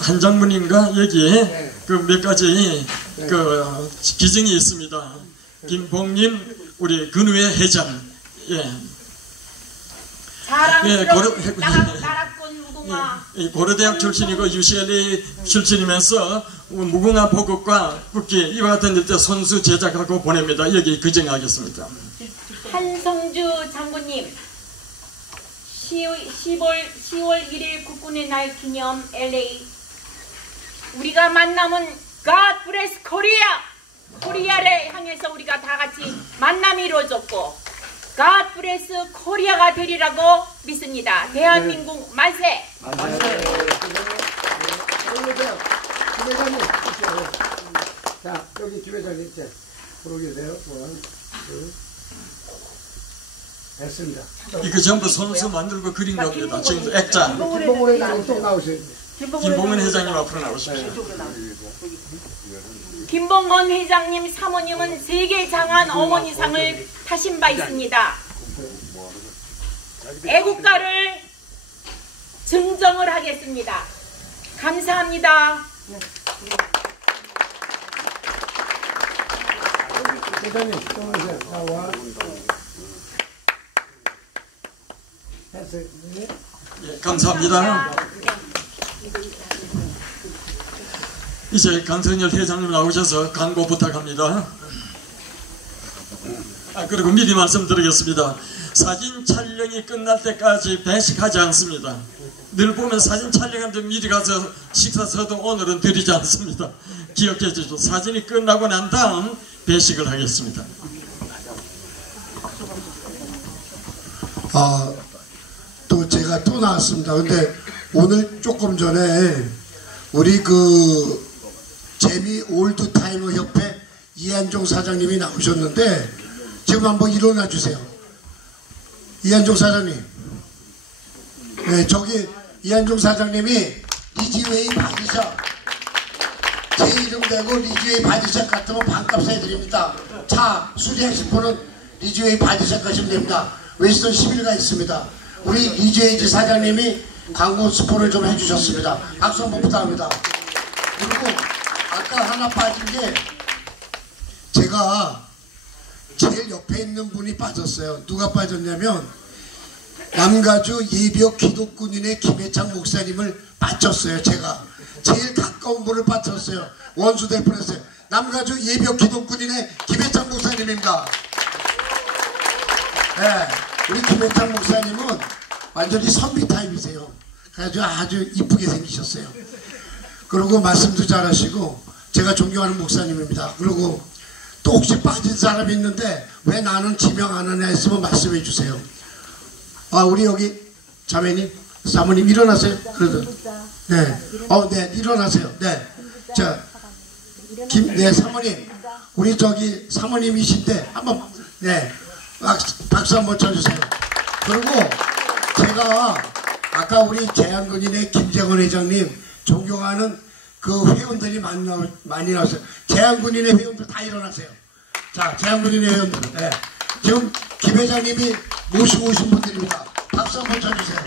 한 장군인가 여기에 몇 가지 기증이 있습니다. 김봉님 우리 근우회 회장, 고려대학 출신이고 UCLA 출신이면서 무궁화 보급과 국기 이와 같은 일대 손수 제작하고 보냅니다. 여기 기증하겠습니다. 한성주 장군님 10월 1일 국군의 날 기념 LA 우리가 만남은 God bless Korea 코리아를 향해서 우리가 다 같이 만남이 이루어졌고 God bless 코리아가 되리라고 믿습니다. 대한민국 만세! 김회장님, 자, 여기 김회장님 이제 보러 계세요. 됐습니다. 이거 전부 손수 만들고 그린 겁니다. 지금 액자. 김봉훈 회장님 또 나오셔야 돼요. 김봉은 회장님 앞으로 나오십시오. 김봉건 회장님 사모님은 세계 장한 어머니상을 타신 바 있습니다. 애국가를 증정을 하겠습니다. 감사합니다. 회장님, 또 오세요. 나와. 됐어요. 네. 예, 감사합니다. 이제 강선열 회장님 나오셔서 광고 부탁합니다. 그리고 미리 말씀드리겠습니다. 사진 촬영이 끝날 때까지 배식하지 않습니다. 늘 보면 사진 촬영하는데 미리 가서 식사서도 오늘은 드리지 않습니다. 기억해 주시죠. 사진이 끝나고 난 다음 배식을 하겠습니다. 또 제가 또 나왔습니다. 근데 오늘 조금 전에 우리 그 재미 올드타이머 협회 이한종 사장님이 나오셨는데 지금 한번 일어나 주세요. 이한종 사장님. 네, 저기 이한종 사장님이 리지웨이 바디샵 제 이름 대고 리지웨이 바디샵 같으면 반값 해드립니다. 차 수리하실 분은 리지웨이 바디샵 가시면 됩니다. 웨스턴 11가 있습니다. 우리 리지웨이 사장님이 광고 스포를 좀 해주셨습니다. 박수 한번 부탁합니다. 그리고 아까 하나 빠진 게 제가 제일 옆에 있는 분이 빠졌어요. 누가 빠졌냐면 남가주 예비역 기독군인의 김해창 목사님을 빠졌어요. 제가 제일 가까운 분을 빠졌어요. 원수 될 뻔했어요. 남가주 예비역 기독군인의 김해창 목사님입니다. 네, 우리 김해창 목사님은 완전히 선비 타입이세요. 그래가지고 아주 이쁘게 생기셨어요. 그리고 말씀도 잘하시고 제가 존경하는 목사님입니다. 그리고 또 혹시 빠진 사람이 있는데 왜 나는 지명 안 하냐 했으면 말씀해 주세요. 우리 여기 자매님, 사모님 일어나세요. 그래도 네, 네 일어나세요. 네, 자, 네 사모님, 우리 저기 사모님이신데 한번 네 박수 한번 쳐주세요. 그리고 제가 아까 우리 재한군인의 김재건 회장님 존경하는 그 회원들이 많이 나왔어요. 재한군인의 회원들 다 일어나세요. 자, 재한군인의 회원들. 네. 지금 김 회장님이 모시고 오신 분들입니다. 박수 한번 쳐주세요.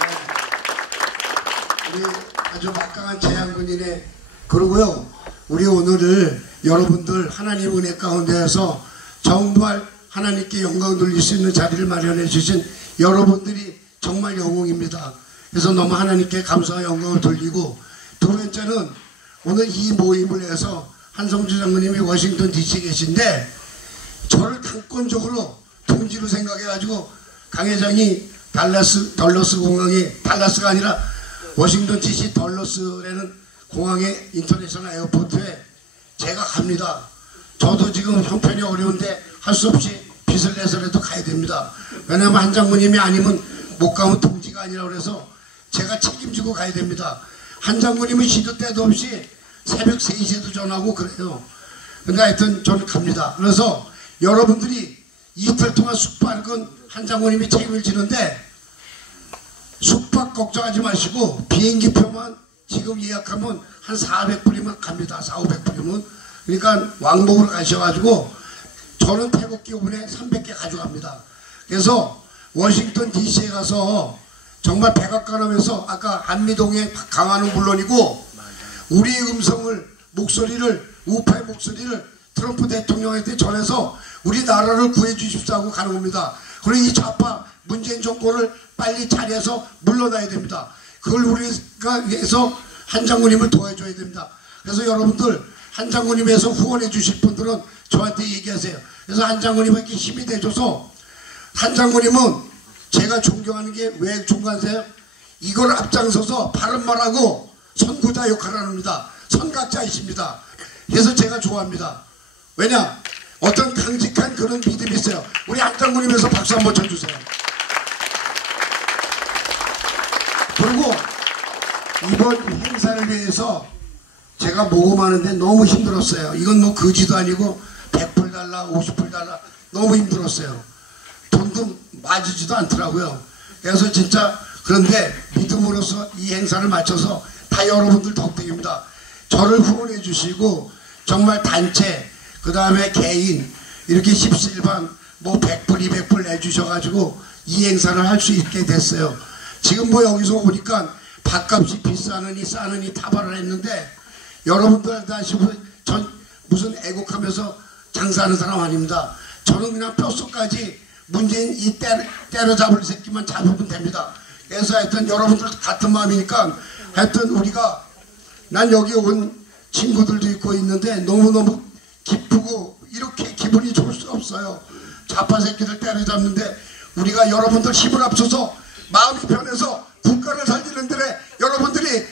네. 우리 아주 막강한 재한군인의 그러고요. 우리 오늘을 여러분들 하나님 은혜 가운데에서 정말 하나님께 영광을 돌릴 수 있는 자리를 마련해 주신 여러분들이 정말 영웅입니다. 그래서 너무 하나님께 감사와 영광을 돌리고 두 번째는 오늘 이 모임을 해서 한성주 장로님이 워싱턴 DC 계신데 저를 당권적으로 동지로 생각해가지고 강 회장이 덜러스 공항에 달라스가 아니라 워싱턴 DC 덜러스라는 공항에 인터내셔널 에어포트에 제가 갑니다. 저도 지금 형편이 어려운데 할 수 없이 빚을 내서라도 가야 됩니다. 왜냐하면 한 장모님이 아니면 못 가면 동지가 아니라 그래서 제가 책임지고 가야 됩니다. 한 장모님은 시도 때도 없이 새벽 3시에도 전화하고 그래요. 근데 하여튼 저는 갑니다. 그래서 여러분들이 이틀 동안 숙박할 건 한 장모님이 책임을 지는데 숙박 걱정하지 마시고 비행기표만 지금 예약하면 한 400불이면 갑니다. 400~500불이면. 그러니까 왕복으로 가셔가지고 저는 태국기 오븐에 300개 가져갑니다. 그래서 워싱턴 DC에 가서 정말 백악관하면서 아까 안미동의 강화는 물론이고 우리의 음성을 목소리를 우파의 목소리를 트럼프 대통령한테 전해서 우리나라를 구해 주십시오 하고 가는 겁니다. 그리고 이 좌파 문재인 정권을 빨리 자리에서 물러나야 됩니다. 그걸 우리가 위해서 한 장군님을 도와줘야 됩니다. 그래서 여러분들 한 장군님에서 후원해 주실 분들은 저한테 얘기하세요. 그래서 한 장군님에게 힘이 돼줘서 한 장군님은 제가 존경하는 게 왜 존경하세요? 이걸 앞장서서 바른 말하고 선구자 역할을 합니다. 선각자이십니다. 그래서 제가 좋아합니다. 왜냐? 어떤 강직한 그런 믿음이 있어요. 우리 안장군님에서 박수 한번 쳐주세요. 그리고 이번 행사를 위해서 제가 모금하는데 너무 힘들었어요. 이건 뭐 거지도 아니고 100불 달라 50불 달라 너무 힘들었어요. 돈도 맞지도 않더라고요. 그래서 진짜 그런데 믿음으로써 이 행사를 마쳐서 다 여러분들 덕택입니다. 저를 후원해 주시고 정말 단체 그 다음에 개인 이렇게 십시일반 뭐 100불 200불 내주셔가지고 이 행사를 할 수 있게 됐어요. 지금 뭐 여기서 오니까 밥값이 비싸느니 싸느니 타발을 했는데 여러분들 다시 전 무슨 애국하면서 장사하는 사람 아닙니다. 저는 그냥 뼛속까지 문재인 이 때려잡을 새끼만 잡으면 됩니다. 그래서 하여튼 여러분들 같은 마음이니까 하여튼 우리가 난 여기 온 친구들도 있고 있는데 너무너무 기쁘고 이렇게 기분이 좋을 수 없어요. 좌파 새끼들 때려잡는데 우리가 여러분들 힘을 합쳐서 마음이 변해서 국가를 살리는 데에 여러분들이